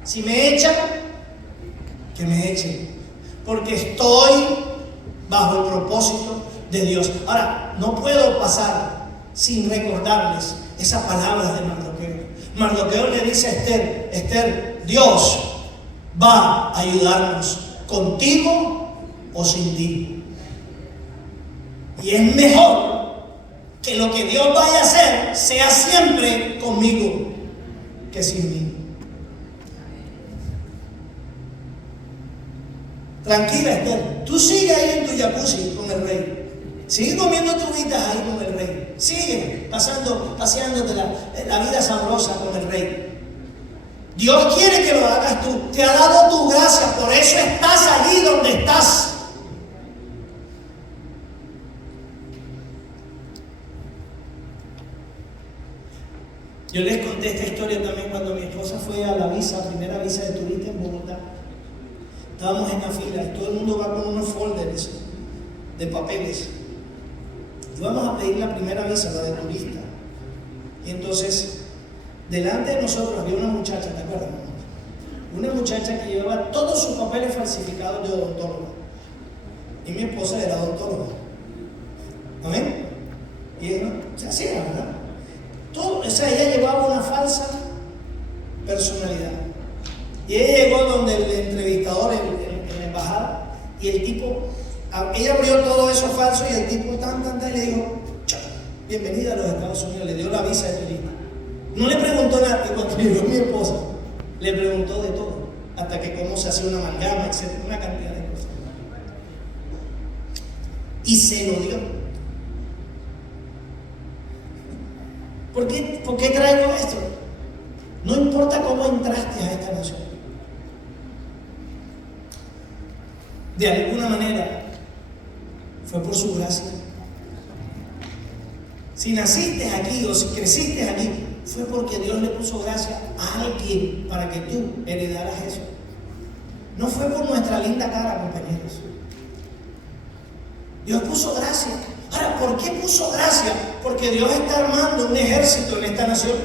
Si me echan, que me echen. Porque estoy bajo el propósito de Dios. Ahora, no puedo pasar sin recordarles esa palabra de Mardoqueo. Mardoqueo le dice a Esther: Esther, Dios va a ayudarnos, contigo o sin ti. Y es mejor que lo que Dios vaya a hacer sea siempre conmigo que sin mí. Tranquila, Esther, tú sigue ahí en tu jacuzzi con el rey. Sigue comiendo tus vidas ahí con el rey. Sigue paseándote la vida sabrosa con el rey. Dios quiere que lo hagas tú. Te ha dado tu gracia, por eso estás allí donde estás. Yo les conté esta historia también cuando mi esposa fue a la primera visa de turista en Bogotá. Estábamos en la fila y todo el mundo va con unos folders de papeles. Y vamos a pedir la primera visa, la de turista. Y entonces, delante de nosotros había una muchacha, ¿te acuerdas? Una muchacha que llevaba todos sus papeles falsificados de odontóloga. Y mi esposa era odontóloga. ¿Amén? Y ella se hacía, ¿verdad? Todo, o sea, ella llevaba una falsa personalidad. Y ella llegó donde el entrevistador en la embajada, y el tipo, ella abrió todo eso falso, y el tipo y le dijo: bienvenida a los Estados Unidos, le dio la visa de turista. No le preguntó nada, y cuando llegó mi esposa, le preguntó de todo, hasta que cómo se hacía una amalgama, etc., una cantidad de cosas. Y se lo dio. ¿Por qué traigo esto? No importa cómo entraste a esta nación. De alguna manera fue por su gracia. Si naciste aquí o si creciste aquí, fue porque Dios le puso gracia a alguien para que tú heredaras eso. No fue por nuestra linda cara, compañeros. Dios puso gracia. Ahora, ¿por qué puso gracia? Porque Dios está armando un ejército en esta nación.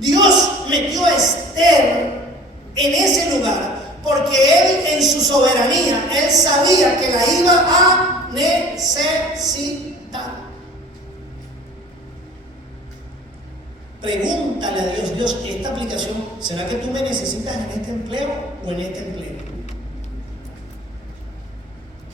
Dios metió a Esther en ese lugar porque Él, en su soberanía, Él sabía que la iba a necesitar. Pregúntale a Dios: Dios, esta aplicación, ¿será que tú me necesitas en este empleo o en este empleo?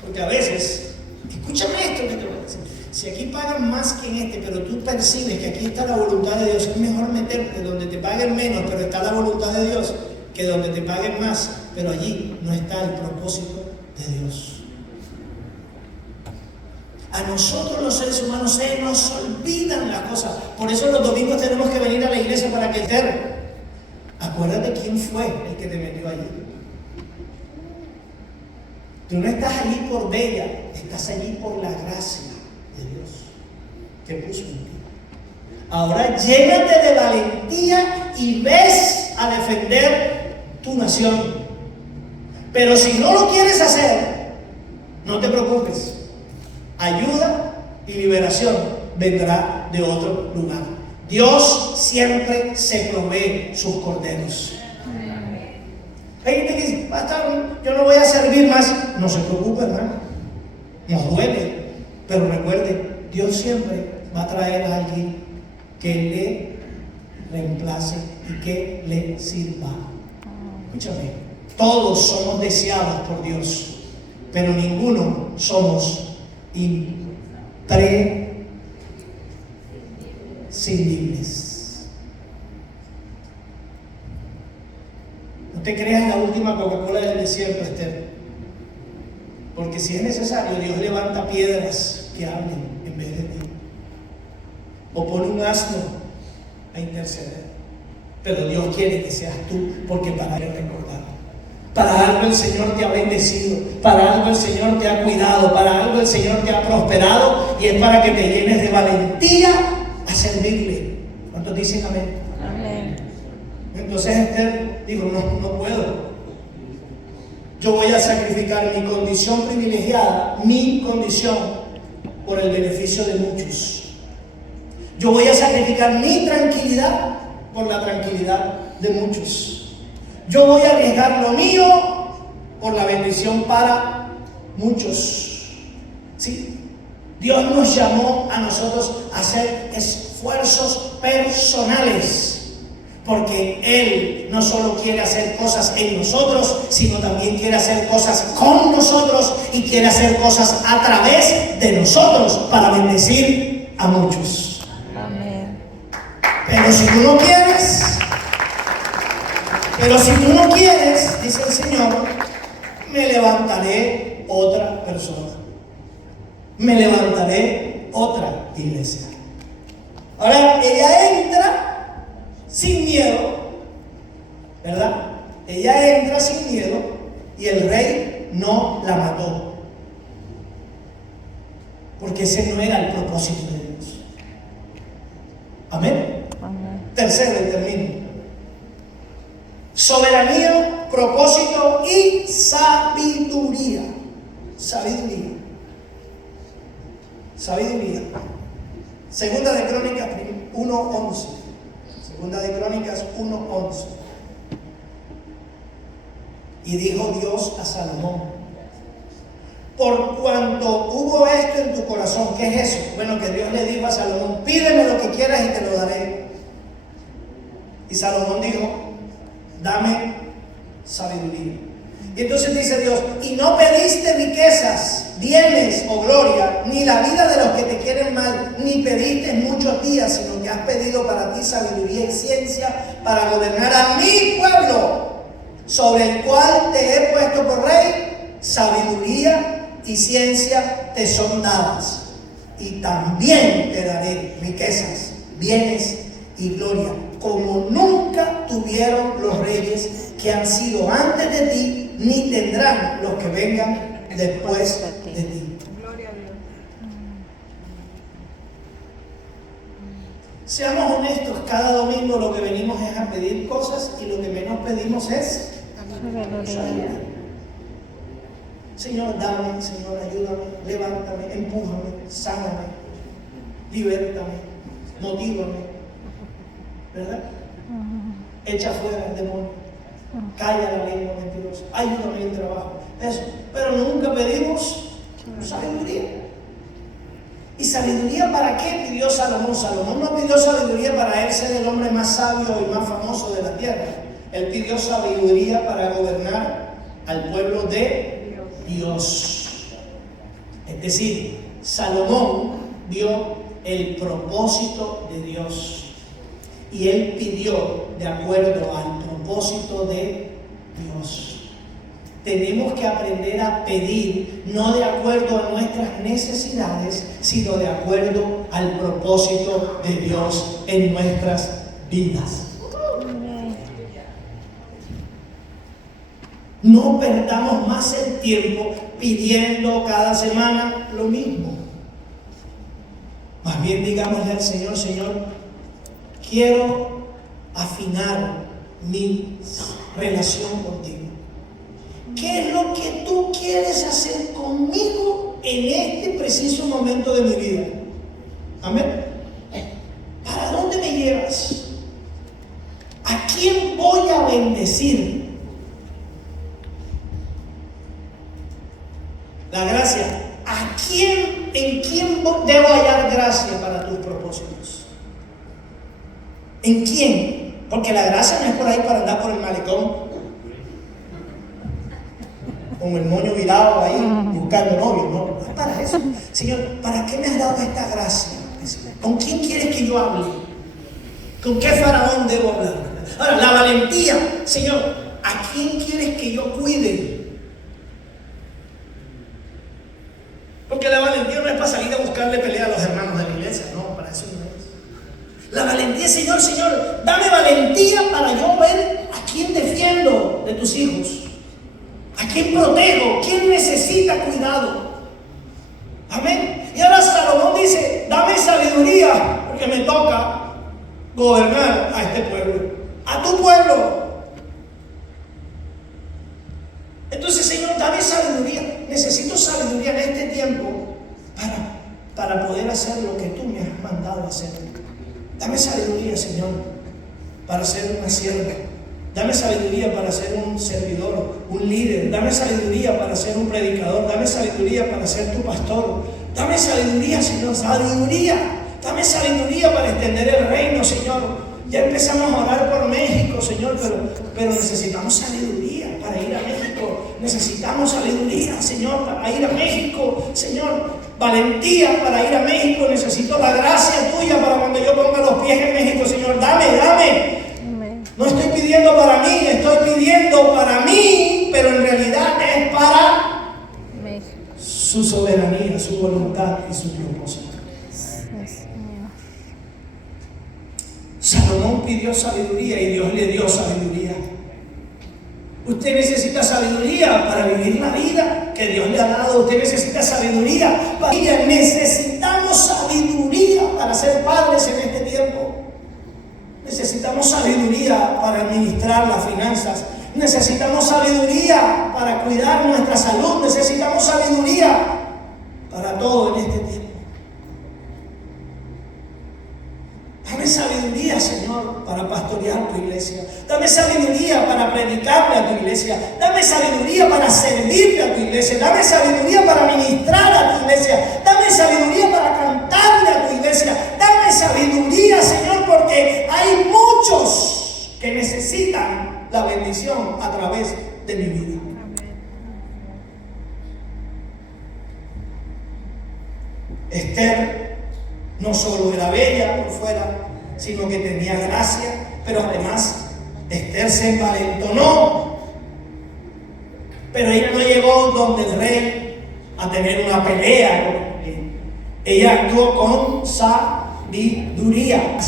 Porque a veces, escúchame esto que te voy a decir: si aquí pagan más que en este, pero tú percibes que aquí está la voluntad de Dios, es mejor meterte donde te paguen menos, pero está la voluntad de Dios, que donde te paguen más, pero allí no está el propósito de Dios. A nosotros los seres humanos se nos olvidan las cosas. Por eso los domingos tenemos que venir a la iglesia para que Esther, acuérdate quién fue el que te metió allí. Tú no estás allí por bella, estás allí por la gracia de Dios que puso en ti. Ahora llénate de valentía y ves a defender tu nación. Pero si no lo quieres hacer, no te preocupes. Ayuda y liberación vendrá de otro lugar. Dios siempre se provee sus corderos. Hay gente que dice: pastor, yo no voy a servir más. No se preocupe, hermano. Nos duele, pero recuerde, Dios siempre va a traer a alguien que le reemplace y que le sirva. Escúchame, todos somos deseados por Dios, pero ninguno somos imprescindibles. No te creas la última Coca-Cola del desierto, Esther, porque si es necesario, Dios levanta piedras que hablen en vez de ti, o pone un asno a interceder, pero Dios quiere que seas tú, porque para Él recordar. Para algo el Señor te ha bendecido, para algo el Señor te ha cuidado, para algo el Señor te ha prosperado, y es para que te llenes de valentía a servirle. ¿Cuántos dicen amén? Amén. Entonces Esther dijo, no puedo. Yo voy a sacrificar mi condición privilegiada, mi condición, por el beneficio de muchos. Yo voy a sacrificar mi tranquilidad por la tranquilidad de muchos. Yo voy a arriesgar lo mío por la bendición para muchos. ¿Sí? Dios nos llamó a nosotros a hacer esfuerzos personales, porque Él no solo quiere hacer cosas en nosotros, sino también quiere hacer cosas con nosotros y quiere hacer cosas a través de nosotros para bendecir a muchos. Amén. Pero si tú no quieres, dice el Señor, me levantaré otra persona. Me levantaré otra iglesia. Ahora, ella entra sin miedo, ¿verdad? Ella entra sin miedo y el rey no la mató, porque ese no era el propósito de Dios. Amén. Amén. Tercero y termino. Soberanía, propósito y sabiduría. Sabiduría. Segunda de Crónicas 1:11. Segunda de Crónicas 1:11. Y dijo Dios a Salomón: por cuanto hubo esto en tu corazón. ¿Qué es eso? Bueno, que Dios le dijo a Salomón: pídeme lo que quieras y te lo daré. Y Salomón dijo: dame sabiduría. Y entonces dice Dios: y no pediste riquezas, bienes o gloria, ni la vida de los que te quieren mal, ni pediste muchos días, sino que has pedido para ti sabiduría y ciencia para gobernar a mi pueblo, sobre el cual te he puesto por rey. Sabiduría y ciencia te son dadas, y también te daré riquezas, bienes y gloria, como nunca tuvieron los reyes que han sido antes de ti, ni tendrán los que vengan después de ti. Gloria a Dios. Seamos honestos, cada domingo lo que venimos es a pedir cosas y lo que menos pedimos es sabiduría. Señor, dame, Señor, ayúdame, levántame, empújame, sáname, libértame, motívame, ¿verdad? Echa fuera el demonio, calla la lengua mentirosa, ayúdame en el trabajo, eso. Pero nunca pedimos sabiduría. ¿Y sabiduría para qué pidió Salomón? Salomón no pidió sabiduría para él ser el hombre más sabio y más famoso de la tierra. Él pidió sabiduría para gobernar al pueblo de Dios. Es decir, Salomón vio el propósito de Dios y él pidió de acuerdo al propósito de Dios. Tenemos que aprender a pedir no de acuerdo a nuestras necesidades, sino de acuerdo al propósito de Dios en nuestras vidas. No perdamos más el tiempo pidiendo cada semana lo mismo. Más bien digámosle al Señor: Señor, quiero afinar mi relación contigo. ¿Qué es lo que tú quieres hacer conmigo en este preciso momento de mi vida? Amén. ¿Para dónde me llevas? ¿A quién voy a bendecir? La gracia, ¿en quién debo hallar gracia para tus propósitos? ¿En quién? Porque la gracia no es por ahí para andar por el malecón con el moño virado ahí buscando novio, no es para eso. Señor, ¿para qué me has dado esta gracia? ¿Con quién quieres que yo hable? ¿Con qué faraón debo hablar? Ahora, la valentía, Señor, ¿a quién quieres que yo cuide? Porque la valentía no es para salir a buscarle pelea a los hermanos de la iglesia, no, para eso no es. La valentía, Señor, dame valentía para yo ver a quién defiendo de tus hijos. ¿A quién protejo? ¿Quién necesita cuidado? Amén. Y ahora Salomón dice, dame sabiduría, porque me toca gobernar a este pueblo, a tu pueblo. Entonces, Señor, dame sabiduría. Necesito sabiduría en este tiempo para poder hacer lo que tú me has mandado hacer. Dame sabiduría, Señor, para ser una sierva. Dame sabiduría para ser un servidor, un líder. Dame sabiduría para ser un predicador. Dame sabiduría para ser tu pastor. Dame sabiduría, Señor, sabiduría. Dame sabiduría para extender el reino, Señor. Ya empezamos a orar por México, Señor, pero necesitamos sabiduría para ir a México. Necesitamos sabiduría, Señor, para ir a México. Señor, valentía para ir a México. Necesito la gracia tuya para cuando yo ponga los pies en México, Señor. Dame. No estoy pidiendo para mí, estoy pidiendo para mí, pero en realidad es para su soberanía, su voluntad y su propósito. Salomón pidió sabiduría y Dios le dio sabiduría. Usted necesita sabiduría para vivir la vida que Dios le ha dado. Usted necesita sabiduría para vivir. Necesitamos sabiduría para ser padres en este tiempo. Necesitamos sabiduría para administrar las finanzas. Necesitamos sabiduría para cuidar nuestra salud. Necesitamos sabiduría para todo en este tiempo. Dame sabiduría, Señor, para pastorear tu iglesia. Dame sabiduría para predicarle a tu iglesia. Dame sabiduría para servirle a tu iglesia. Dame sabiduría para ministrar a tu iglesia. Dame sabiduría para cantarle a tu iglesia. Dame sabiduría, Señor, porque hay muchos que necesitan la bendición a través de mi vida. Esther no solo era bella por fuera, sino que tenía gracia, pero además Esther se envalentonó. Pero ella no llegó donde el rey a tener una pelea con él. Ella actuó con sabiduría.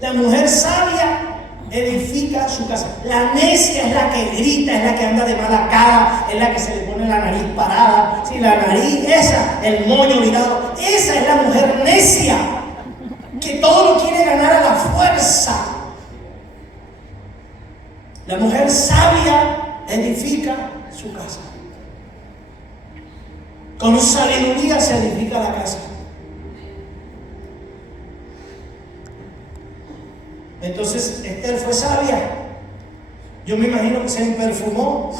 La mujer sabia edifica su casa. La necia es la que grita, es la que anda de mala cara, es la que se le pone la nariz parada. Sí, la nariz, esa, el moño virado, esa es la mujer necia, que todo lo quiere ganar a la fuerza. La mujer sabia edifica su casa. Con sabiduría se edifica la casa. Entonces Esther fue sabia. Yo me imagino que se perfumó.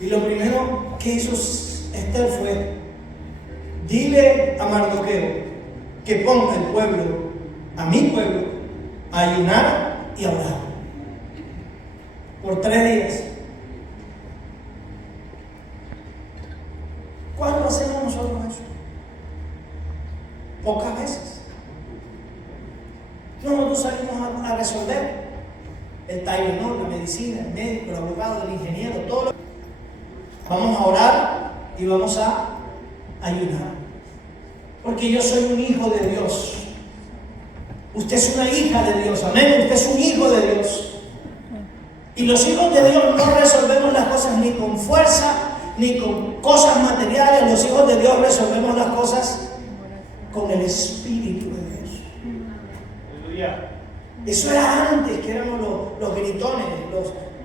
Y lo primero que hizo Esther fue: dile a Mardoqueo que ponga al pueblo, a mi pueblo, a ayunar y a orar por 3 días. ¿Cuándo hacemos nosotros eso? Pocas veces. Nosotros salimos a resolver el Tylenol, la medicina, el médico, el abogado, el ingeniero, todo lo. Vamos a orar y vamos a ayunar. Porque yo soy un hijo de Dios. Usted es una hija de Dios, amén. Usted es un hijo de Dios. Y los hijos de Dios no resolvemos las cosas ni con fuerza, ni con cosas materiales. Los hijos de Dios resolvemos las cosas con el Espíritu de Dios. Eso era antes, que éramos los gritones,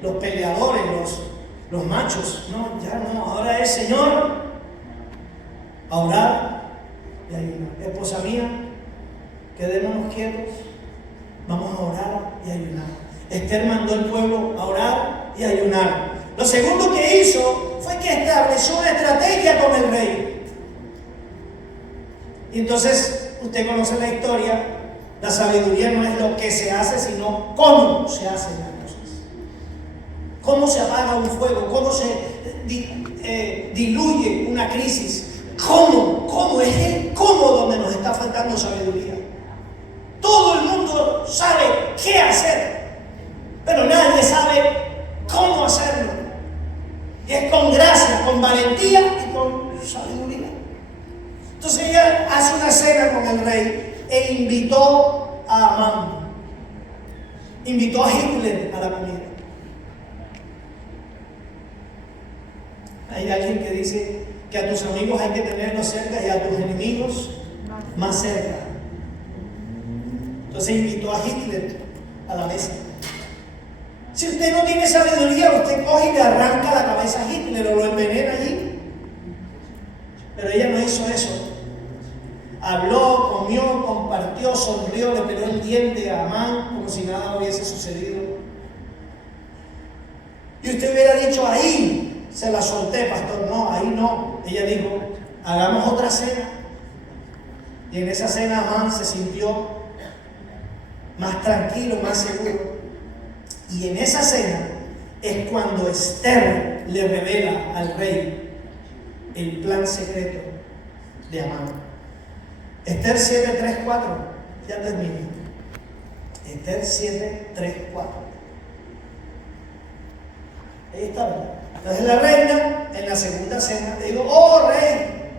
los peleadores, los machos. No, ya no, ahora es Señor, a orar y ayunar. Esposa mía, quedémonos quietos, vamos a orar y ayunar. Esther mandó al pueblo a orar y ayunar. Lo segundo que hizo fue que que estableció una estrategia con el rey. Y entonces, usted conoce la historia, la sabiduría no es lo que se hace, sino cómo se hacen las cosas. Cómo se apaga un fuego, cómo se diluye una crisis. ¿Cómo? Es el cómo donde nos está faltando sabiduría. Todo el mundo sabe qué hacer, pero nadie sabe cómo hacerlo. Y es con gracia, con valentía y con sabiduría. Entonces ella hace una cena con el rey e invitó a Amán. Invitó a Hitler a la comida. Hay alguien que dice que a tus amigos hay que tenerlos cerca y a tus enemigos más cerca. Entonces invitó a Hitler a la mesa. Si usted no tiene sabiduría, usted coge y le arranca la cabeza a Hitler o lo envenena allí. Pero ella no hizo eso. Habló, comió, compartió, sonrió, le peló el diente a Amán como si nada hubiese sucedido. Y usted hubiera dicho, ahí se la solté, pastor. No, ahí no. Ella dijo, hagamos otra cena. Y en esa cena Amán se sintió más tranquilo, más seguro. Y en esa cena es cuando Esther le revela al rey el plan secreto de Amán. Esther 7:3-4, ya termino. Esther 7:3-4. Ahí está, ¿verdad? Entonces la reina, en la segunda cena, le dijo, oh rey,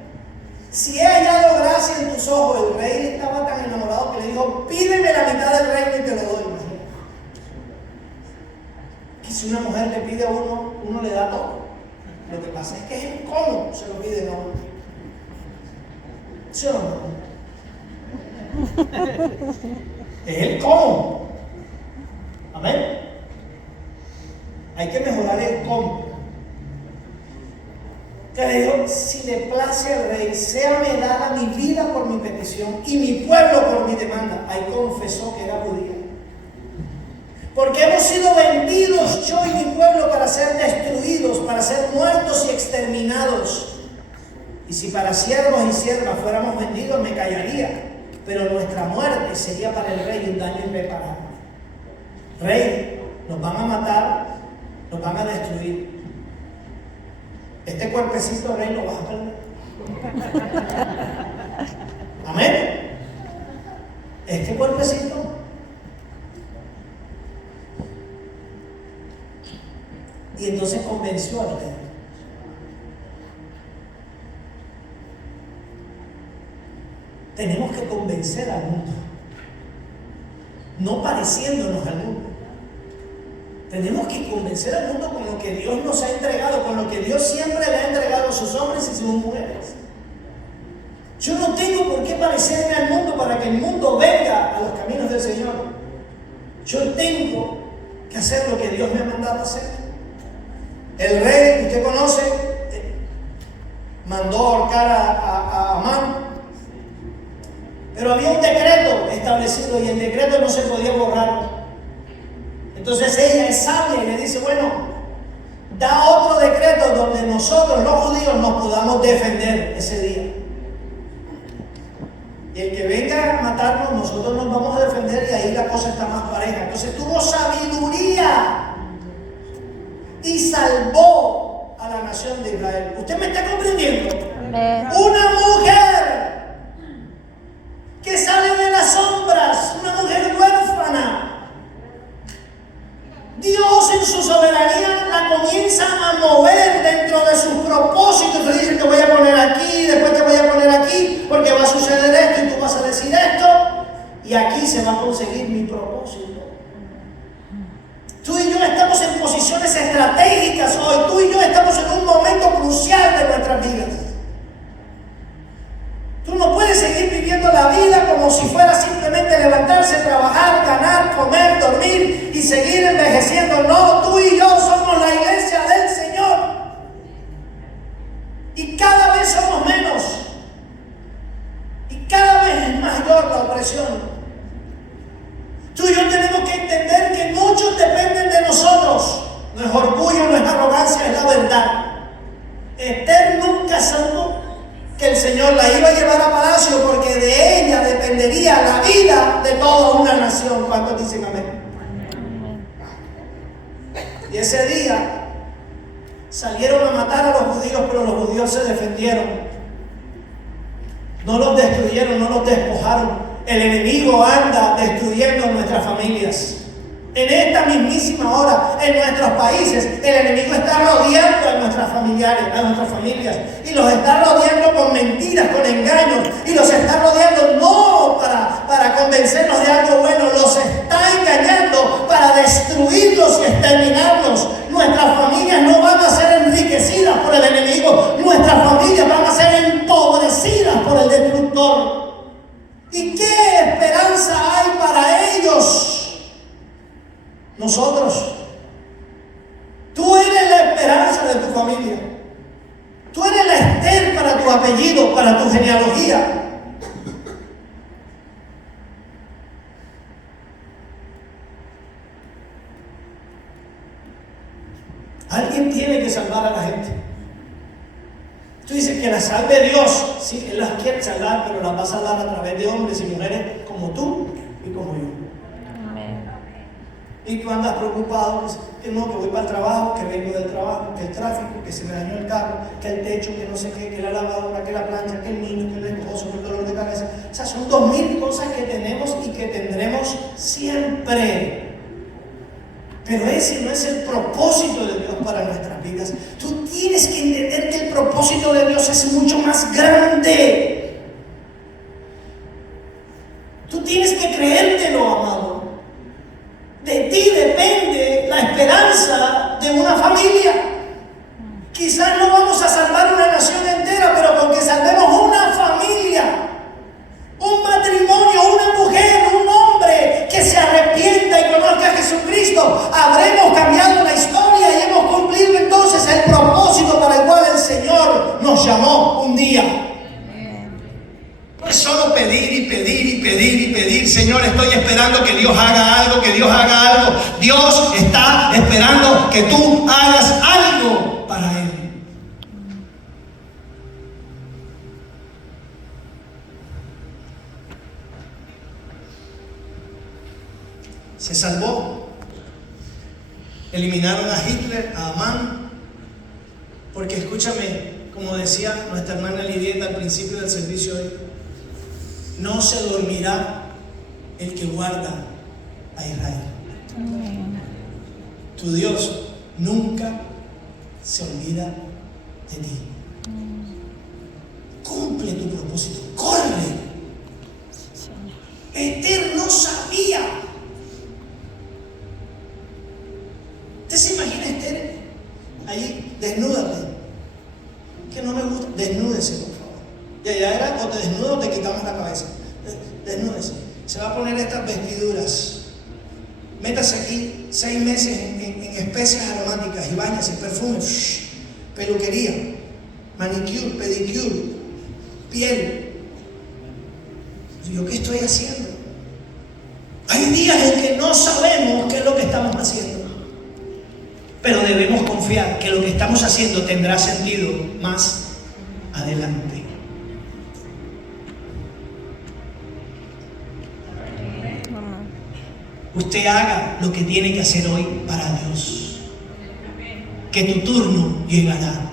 si he hallado gracia en tus ojos. El rey estaba tan enamorado que le dijo, pídeme la mitad del reino y te lo doy. Imagínate. Que si una mujer le pide a uno, uno le da todo. Lo que pasa es que es el cómo se lo piden a uno. ¿Sí o no? Es el cómo. Amén. Hay que mejorar el cómo. Que le dijo, si le place al rey, séame dada mi vida por mi petición y mi pueblo por mi demanda. Ahí confesó que era judía. Porque hemos sido vendidos, yo y mi pueblo, para ser destruidos, para ser muertos y exterminados. Y si para siervos y siervas fuéramos vendidos, me callaría. Pero nuestra muerte sería para el rey un daño irreparable. Rey, nos van a matar, nos van a destruir. Este cuerpecito, rey, lo vas a perder. Amén. Este cuerpecito. Y entonces convenció al rey. Tenemos que convencer al mundo, no pareciéndonos al mundo. Tenemos que convencer al mundo con lo que Dios nos ha entregado, con lo que Dios siempre le ha entregado a sus hombres y sus mujeres. Yo no tengo por qué parecerme al mundo para que el mundo venga a los caminos del Señor. Yo tengo que hacer lo que Dios me ha mandado hacer. El rey, usted conoce, mandó ahorcar a Amán. Pero había un decreto establecido y el decreto no se podía borrar. Entonces ella es sabia y le dice, bueno, da otro decreto donde nosotros los judíos nos podamos defender ese día. Y el que venga a matarnos, nosotros nos vamos a defender y ahí la cosa está más pareja. Entonces tuvo sabiduría y salvó a la nación de Israel. ¿Usted me está comprendiendo? Una mujer que sale de las sombras, una mujer huérfana. Dios en su soberanía la comienza a mover dentro de sus propósitos. Le dice, te voy a poner aquí, después te voy a poner aquí, porque va a suceder esto y tú vas a decir esto, y aquí se va a conseguir mi propósito. Tú y yo estamos en posiciones estratégicas hoy. Tú y yo estamos en un momento crucial de nuestras vidas. Tú no puedes seguir viviendo la vida como si fuera simplemente levantarse, trabajar, ganar, comer, dormir y seguir envejeciendo. No, tú y yo somos la iglesia del Señor. Y cada vez somos menos. Y cada vez es mayor la opresión. Tú y yo tenemos que entender que muchos dependen de nosotros. No es orgullo, no es arrogancia, es la verdad. Señor la iba a llevar a palacio porque de ella dependería la vida de toda una nación. ¿Cuántos dicen amén? Y ese día salieron a matar a los judíos, pero los judíos se defendieron. No los destruyeron, no los despojaron. El enemigo anda destruyendo nuestras familias. En esta mismísima hora, en nuestros países, el enemigo está rodeando a nuestras familiares, a nuestras familias, y los está rodeando con mentiras, con engaños, y los está rodeando no para convencerlos de algo bueno, los está engañando para destruirlos y exterminarlos. Nuestras familias no van a ser enriquecidas por el enemigo, nuestras familias van a ser empobrecidas por el destructor. ¿Y qué esperanza hay para ellos? Nosotros. Tú eres la esperanza de tu familia. Tú eres la Esther para tu apellido, para tu genealogía. Alguien tiene que salvar a la gente. Tú dices que la salve Dios. Sí, Él las quiere salvar, pero las va a salvar a través de hombres y mujeres como tú y como yo. Y tú andas preocupado, que no, que voy para el trabajo, que vengo del trabajo, que el tráfico, que se me dañó el carro, que el techo, que no sé qué, que la lavadora, que la plancha, que el niño, que el esposo, que el dolor de cabeza. O sea, son 2000 cosas que tenemos y que tendremos siempre. Pero ese no es el propósito de Dios para nuestras vidas. Tú tienes que entender que el propósito de Dios es mucho más grande. Tú tienes que creértelo, amado. De ti depende la esperanza de una familia. Quizás no vamos a salvar una nación entera, pero con que salvemos una familia, un matrimonio, una mujer, un hombre que se arrepienta y conozca a Jesucristo, habremos cambiado la historia y hemos cumplido entonces el propósito para el cual el Señor nos llamó un día. No es solo pedir y pedir y pedir y pedir. Señor, estoy esperando que Dios haga algo, que Dios haga algo. Dios está esperando que tú hagas algo para Él. Se salvó. Eliminaron a Hitler, a Amán. Porque escúchame, como decía nuestra hermana Lidieta al principio del servicio hoy, no se dormirá el que guarda a Israel. Tu Dios nunca se olvida de ti. Cumple tu propósito, corre. Esther no sabía. ¿Usted se imagina Esther ahí? Desnúdate. Que no me gusta, desnúdese, por favor. Y allá era o te desnudas o te quitamos la cabeza. Desnúdese. Se va a poner estas vestiduras. Métase aquí 6 meses en especias aromáticas y bañase, perfume, peluquería, manicure, pedicure, piel. ¿Y yo qué estoy haciendo? Hay días en que no sabemos qué es lo que estamos haciendo. Pero debemos confiar que lo que estamos haciendo tendrá sentido más adelante. Usted haga lo que tiene que hacer hoy para Dios. Que tu turno llegará.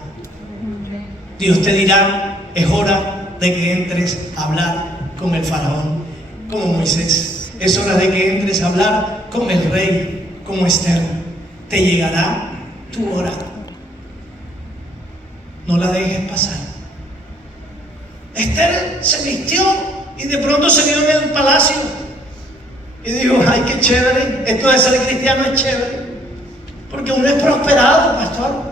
Dios te dirá, es hora de que entres a hablar con el faraón, como Moisés. Es hora de que entres a hablar con el rey, como Esther. Te llegará tu hora. No la dejes pasar. Esther se vistió y de pronto se vio en el palacio y dijo, ay, qué chévere, esto de ser cristiano es chévere, porque uno es prosperado, pastor.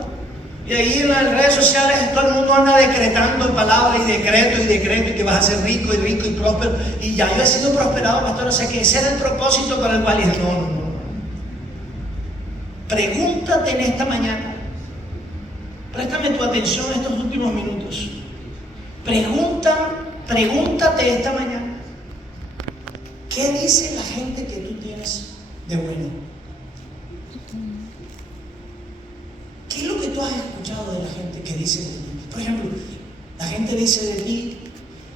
Y ahí en las redes sociales todo el mundo anda decretando palabras y decreto y que vas a ser rico y próspero. Y ya yo he sido prosperado, pastor, o sea que ese era el propósito para el cual dije, no. Pregúntate en esta mañana, préstame tu atención en estos últimos minutos. Pregúntate esta mañana, ¿qué dice la gente que tú tienes de bueno? ¿Qué es lo que tú has escuchado de la gente que dice de ti? Por ejemplo, La gente dice de ti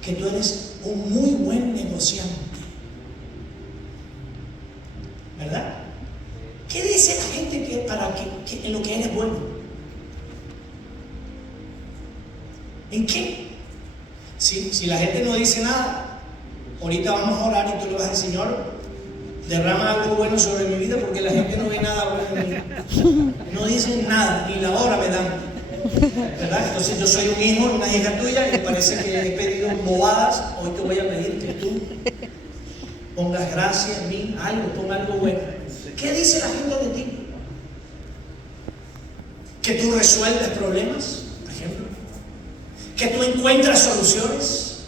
que tú eres un muy buen negociante. ¿Verdad? ¿Qué dice la gente que en lo que eres bueno? ¿En qué? Si la gente no dice nada, ahorita vamos a orar y tú le vas a decir: Señor, derrama algo bueno sobre mi vida, porque la gente no ve nada bueno en mí. No dicen nada, ni la hora me dan. ¿Verdad? Entonces yo soy un hijo, una hija tuya, y parece que he pedido bobadas. Hoy te voy a pedir que tú pongas gracia en mí, ponga algo bueno. ¿Qué dice la gente de ti? Que tú resuelves problemas, por ejemplo. Que tú encuentras soluciones.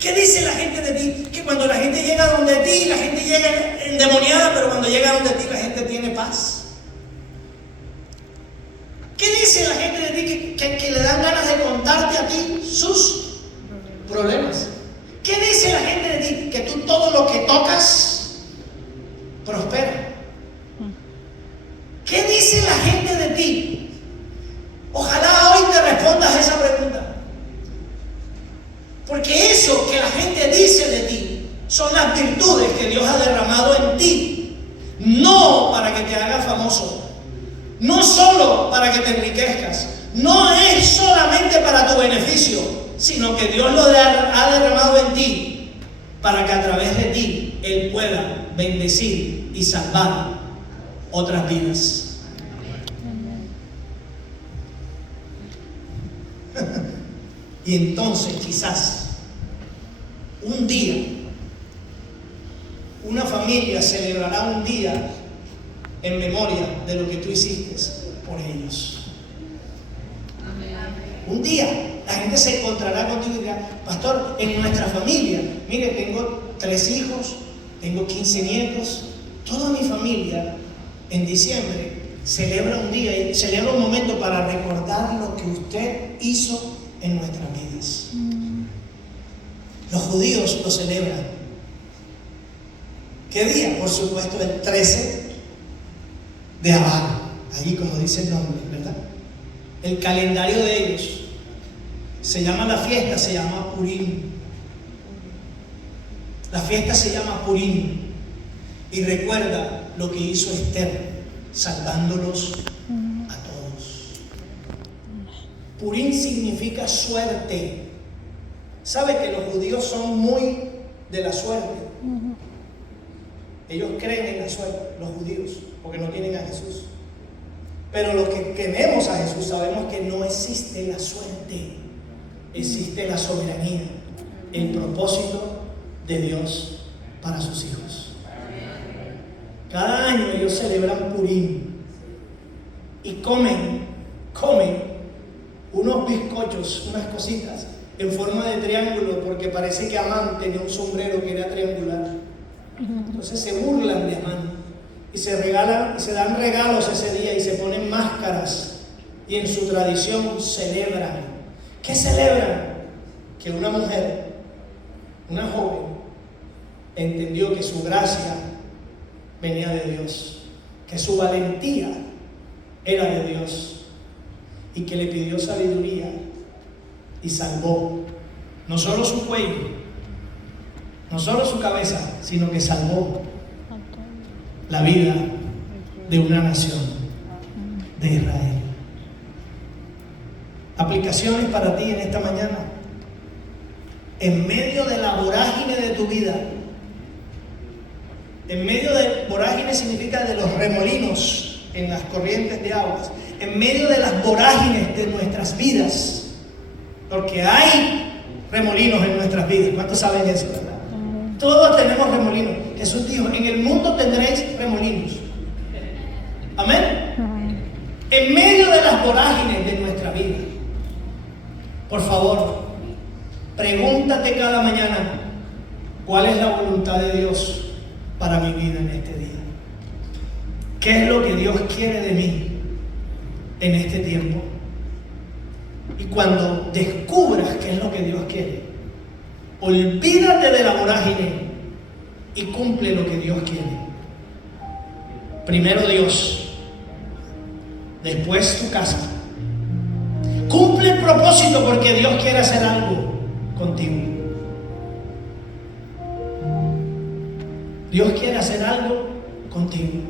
¿Qué dice la gente de ti? Que cuando la gente llega donde ti, la gente llega endemoniada, pero cuando llega donde ti, la gente tiene paz. ¿Qué dice la gente de ti? Que le dan ganas de contarte a ti sus problemas. ¿Qué dice la gente de ti? Que tú todo lo que tocas prospera. ¿Qué dice la gente de ti? Ojalá hoy te respondas esa pregunta. Porque eso que la gente dice de ti son las virtudes que Dios ha derramado en ti. No para que te hagas famoso. No solo para que te enriquezcas. No es solamente para tu beneficio, sino que Dios lo ha derramado en ti para que a través de ti Él pueda bendecir y salvar otras vidas. Y entonces quizás un día una familia celebrará un día en memoria de lo que tú hiciste por ellos. Un día la gente se encontrará contigo y dirá: pastor, en nuestra familia, mire, tengo 3 hijos, tengo 15 nietos, toda mi familia en diciembre celebra un día y celebra un momento para recordar lo que usted hizo en nuestras vidas. Los judíos lo celebran. ¿Qué día? Por supuesto el 13 de Abad, allí como dice el nombre, ¿verdad? El calendario de ellos se llama, la fiesta se llama Purim. La fiesta se llama Purim y recuerda lo que hizo Esther, salvándolos a todos. Purim significa suerte. ¿Sabe que los judíos son muy de la suerte? Ellos creen en la suerte, los judíos, porque no tienen a Jesús. Pero los que tenemos a Jesús sabemos que no existe la suerte, existe la soberanía, el propósito de Dios para sus hijos. Cada año ellos celebran Purim y comen unos bizcochos, unas cositas en forma de triángulo, porque parece que Amán tenía un sombrero que era triangular. Entonces se burlan de Amán y se dan regalos ese día y se ponen máscaras, y en su tradición celebran. ¿Qué celebran? Que una mujer, una joven, entendió que su gracia venía de Dios, que su valentía era de Dios, y que le pidió sabiduría y salvó no solo su cuello, no solo su cabeza, sino que salvó la vida de una nación, de Israel. Aplicaciones para ti en esta mañana. En medio de la vorágine de tu vida, en medio de vorágine significa de los remolinos en las corrientes de aguas, en medio de las vorágines de nuestras vidas, porque hay remolinos en nuestras vidas. ¿Cuántos saben eso, verdad? Todos tenemos remolinos. Jesús dijo: en el mundo tendréis remolinos. Amén. En medio de las vorágines de nuestra vida, por favor, pregúntate cada mañana: ¿cuál es la voluntad de Dios para mi vida en este día? ¿Qué es lo que Dios quiere de mí en este tiempo? Y cuando descubras qué es lo que Dios quiere, olvídate de la vorágine y cumple lo que Dios quiere. Primero Dios, después tu casa, Cumple el propósito porque Dios quiere hacer algo contigo. Dios quiere hacer algo contigo.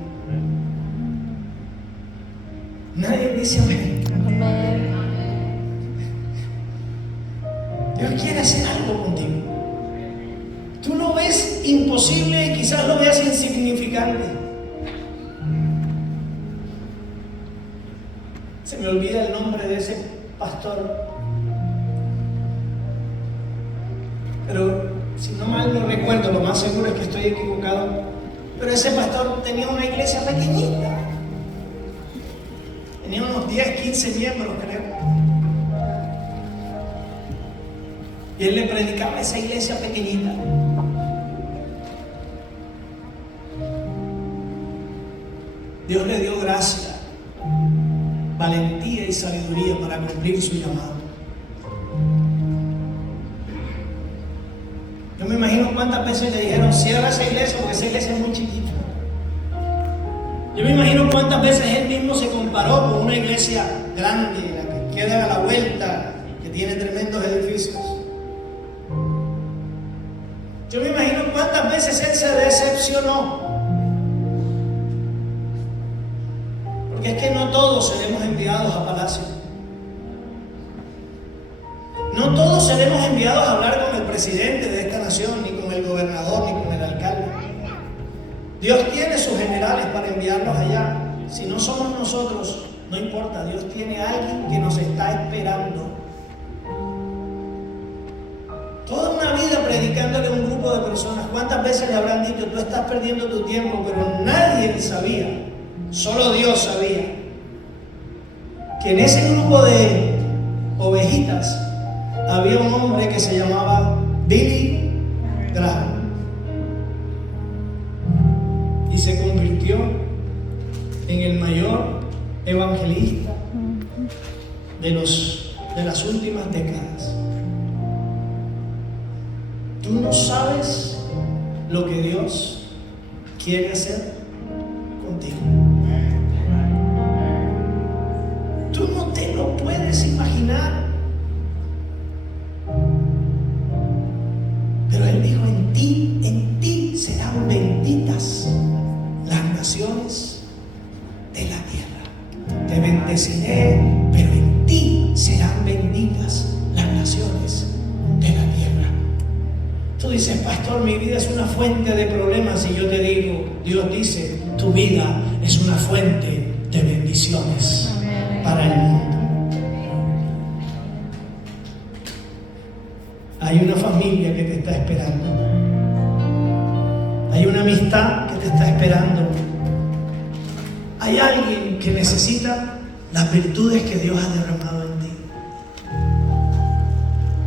Nadie dice amén. Dios quiere hacer algo contigo. Tú lo ves imposible, quizás lo veas insignificante. Se me olvida el nombre de ese pastor. Pero si no mal no recuerdo, lo más seguro es que estoy equivocado. Pero ese pastor tenía una iglesia pequeñita. Tenía unos 10, 15 miembros, creo. Y él le predicaba a esa iglesia pequeñita. Dios le dio gracia, valentía y sabiduría para cumplir su llamado. Yo me imagino cuántas veces le dijeron, cierra esa iglesia porque esa iglesia es muy chiquita. Yo me imagino cuántas veces él mismo se comparó con una iglesia grande, la que queda a la vuelta, que tiene tremendos edificios. Yo me imagino cuántas veces él se decepcionó. Porque es que no todos seremos enviados a palacio. No todos seremos enviados a hablar con el presidente de esta nación, ni con el gobernador, ni con el alcalde. Dios tiene sus generales para enviarlos allá. Si no somos nosotros, no importa. Dios tiene a alguien que nos está esperando. Toda una vida predicándole a un grupo de personas. ¿Cuántas veces le habrán dicho, tú estás perdiendo tu tiempo? Pero nadie sabía, solo Dios sabía, que en ese grupo de ovejitas había un hombre que se llamaba Billy Graham. Y se convirtió en el mayor evangelista de las últimas décadas. Tú no sabes lo que Dios quiere hacer contigo. Tú no te lo puedes imaginar. Pero Él dijo, en ti serán benditas las naciones de la tierra. Te bendeciré, pero en ti serán benditas las naciones de la tierra. Tú dices, pastor, mi vida es una fuente de problemas, y yo te digo, Dios dice, tu vida es una fuente de bendiciones para el mundo. Hay una familia que te está esperando. Hay una amistad que te está esperando. Hay alguien que necesita las virtudes que Dios ha derramado en ti.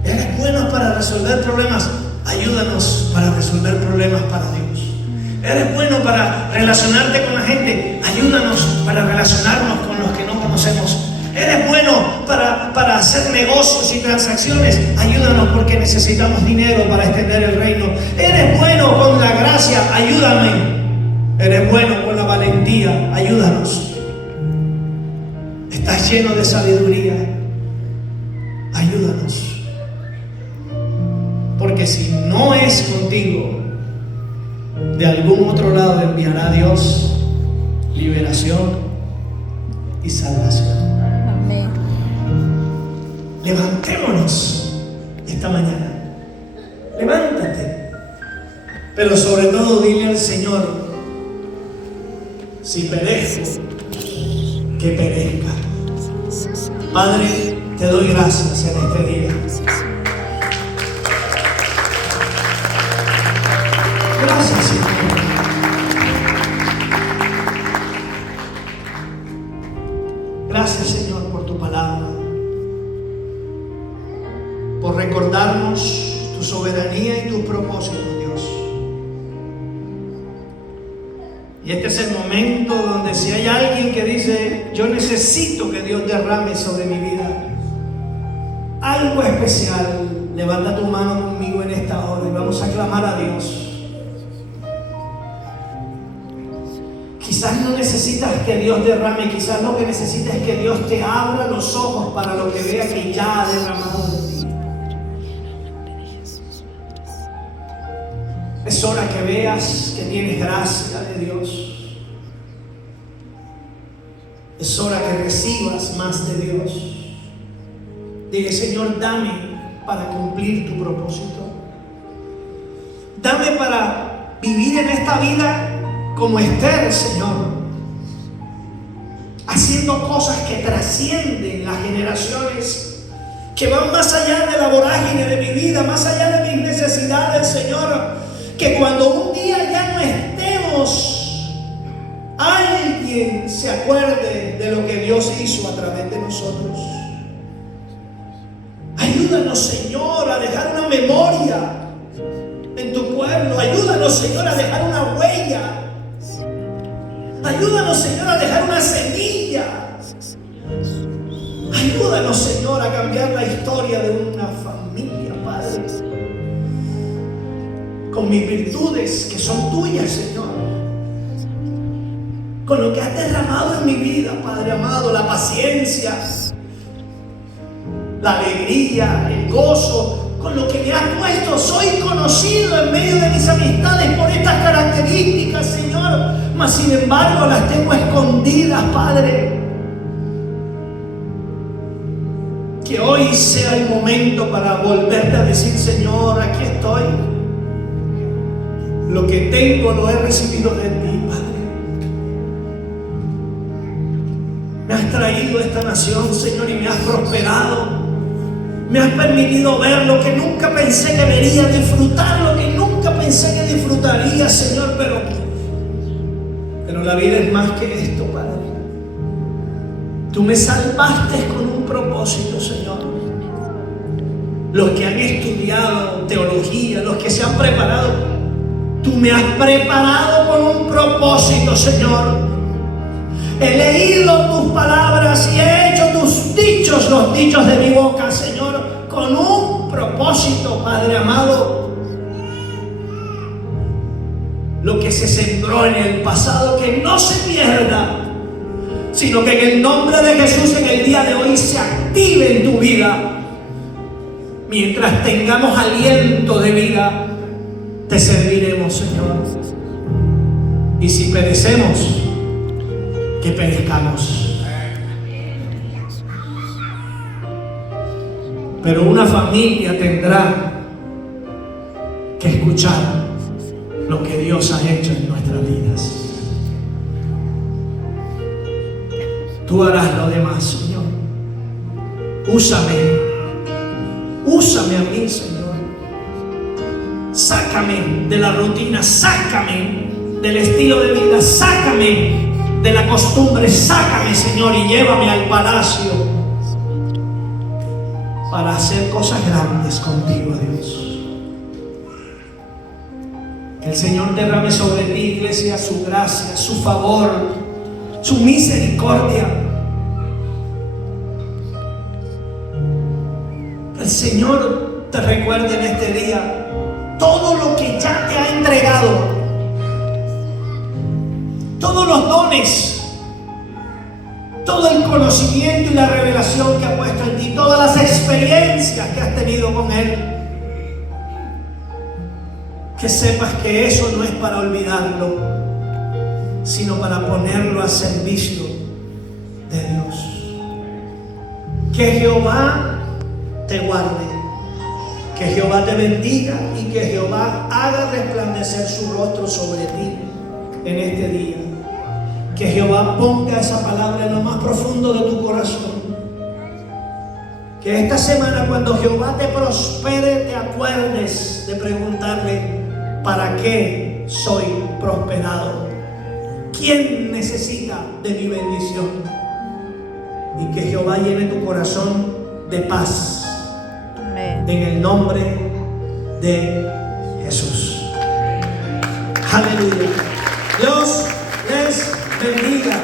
Eres bueno para resolver problemas. Ayúdanos para resolver problemas para Dios. Eres bueno para relacionarte con la gente. Ayúdanos para relacionarnos con los que no conocemos. Eres bueno para hacer negocios y transacciones. Ayúdanos porque necesitamos dinero para extender el reino. Eres bueno con la gracia. Ayúdame. Eres bueno con la valentía. Ayúdanos. Estás lleno de sabiduría. Ayúdanos. Porque si no es contigo, de algún otro lado enviará Dios liberación y salvación. Amén. Levantémonos esta mañana. Levántate. Pero sobre todo dile al Señor, si perezco, que perezca. Padre, te doy gracias en este día. Gracias, Señor. Gracias, Señor, por tu palabra, por recordarnos tu soberanía y tus propósitos, Dios. Y este es el momento donde si hay alguien que dice, yo necesito que Dios derrame sobre mi vida algo especial, levanta tu mano conmigo en esta hora y vamos a clamar a Dios. Quizás no necesitas que Dios derrame, quizás lo que necesitas es que Dios te abra los ojos para lo que vea que ya ha derramado de ti. Es hora que veas que tienes gracia de Dios. Es hora que recibas más de Dios. Dile: Señor, dame para cumplir tu propósito. Dame para vivir en esta vida como Esther, Señor, haciendo cosas que trascienden las generaciones, que van más allá de la vorágine de mi vida, más allá de mis necesidades, Señor. Que cuando un día ya no estemos, alguien se acuerde de lo que Dios hizo a través de nosotros. Ayúdanos, Señor, a dejar una memoria en tu pueblo. Ayúdanos, Señor, a dejar una huella. Ayúdanos, Señor, a dejar una semilla. Ayúdanos, Señor, a cambiar la historia de una familia, Padre, con mis virtudes que son tuyas, Señor, con lo que has derramado en mi vida, Padre amado, la paciencia, la alegría, el gozo, con lo que me has puesto. Soy conocido en medio de mis amistades por estas características, Señor, mas sin embargo las tengo escondidas, Padre. Que hoy sea el momento para volverte a decir: Señor, aquí estoy. Lo que tengo lo he recibido de ti, Padre. Me has traído a esta nación, Señor, y me has prosperado. Me has permitido ver lo que nunca pensé que vería, disfrutar lo que nunca pensé que disfrutaría, Señor. Pero la vida es más que esto, Padre. Tú me salvaste con un propósito, Señor. Los que han estudiado teología, los que se han preparado, tú me has preparado con un propósito, Señor. He leído tus palabras y he hecho tus dichos, los dichos de mi boca, Señor, con un propósito, Padre amado. Lo que se sembró en el pasado, que no se pierda, sino que en el nombre de Jesús en el día de hoy se active en tu vida. Mientras tengamos aliento de vida, te serviremos, Señor. Y si perecemos, que perezcamos. Pero una familia tendrá que escuchar lo que Dios ha hecho en nuestras vidas. Tú harás lo demás, Señor. Úsame a mí, Señor. Sácame de la rutina, sácame del estilo de vida, sácame de la costumbre, sácame, Señor, y llévame al palacio para hacer cosas grandes contigo, Dios. Que el Señor derrame sobre ti, iglesia, su gracia, su favor, su misericordia. Que el Señor te recuerde en este día todo lo que ya te ha entregado, todos los dones, todo el conocimiento y la revelación que ha puesto en ti, todas las experiencias que has tenido con Él. Que sepas que eso no es para olvidarlo, sino para ponerlo a servicio de Dios. Que Jehová te guarde, que Jehová te bendiga y que Jehová haga resplandecer su rostro sobre ti en este día. Que Jehová ponga esa palabra en lo más profundo de tu corazón. Que esta semana, cuando Jehová te prospere, te acuerdes de preguntarle: ¿para qué soy prosperado? ¿Quién necesita de mi bendición? Y que Jehová llene tu corazón de paz. Amén. En el nombre de Jesús. Aleluya. Dios les bendiga.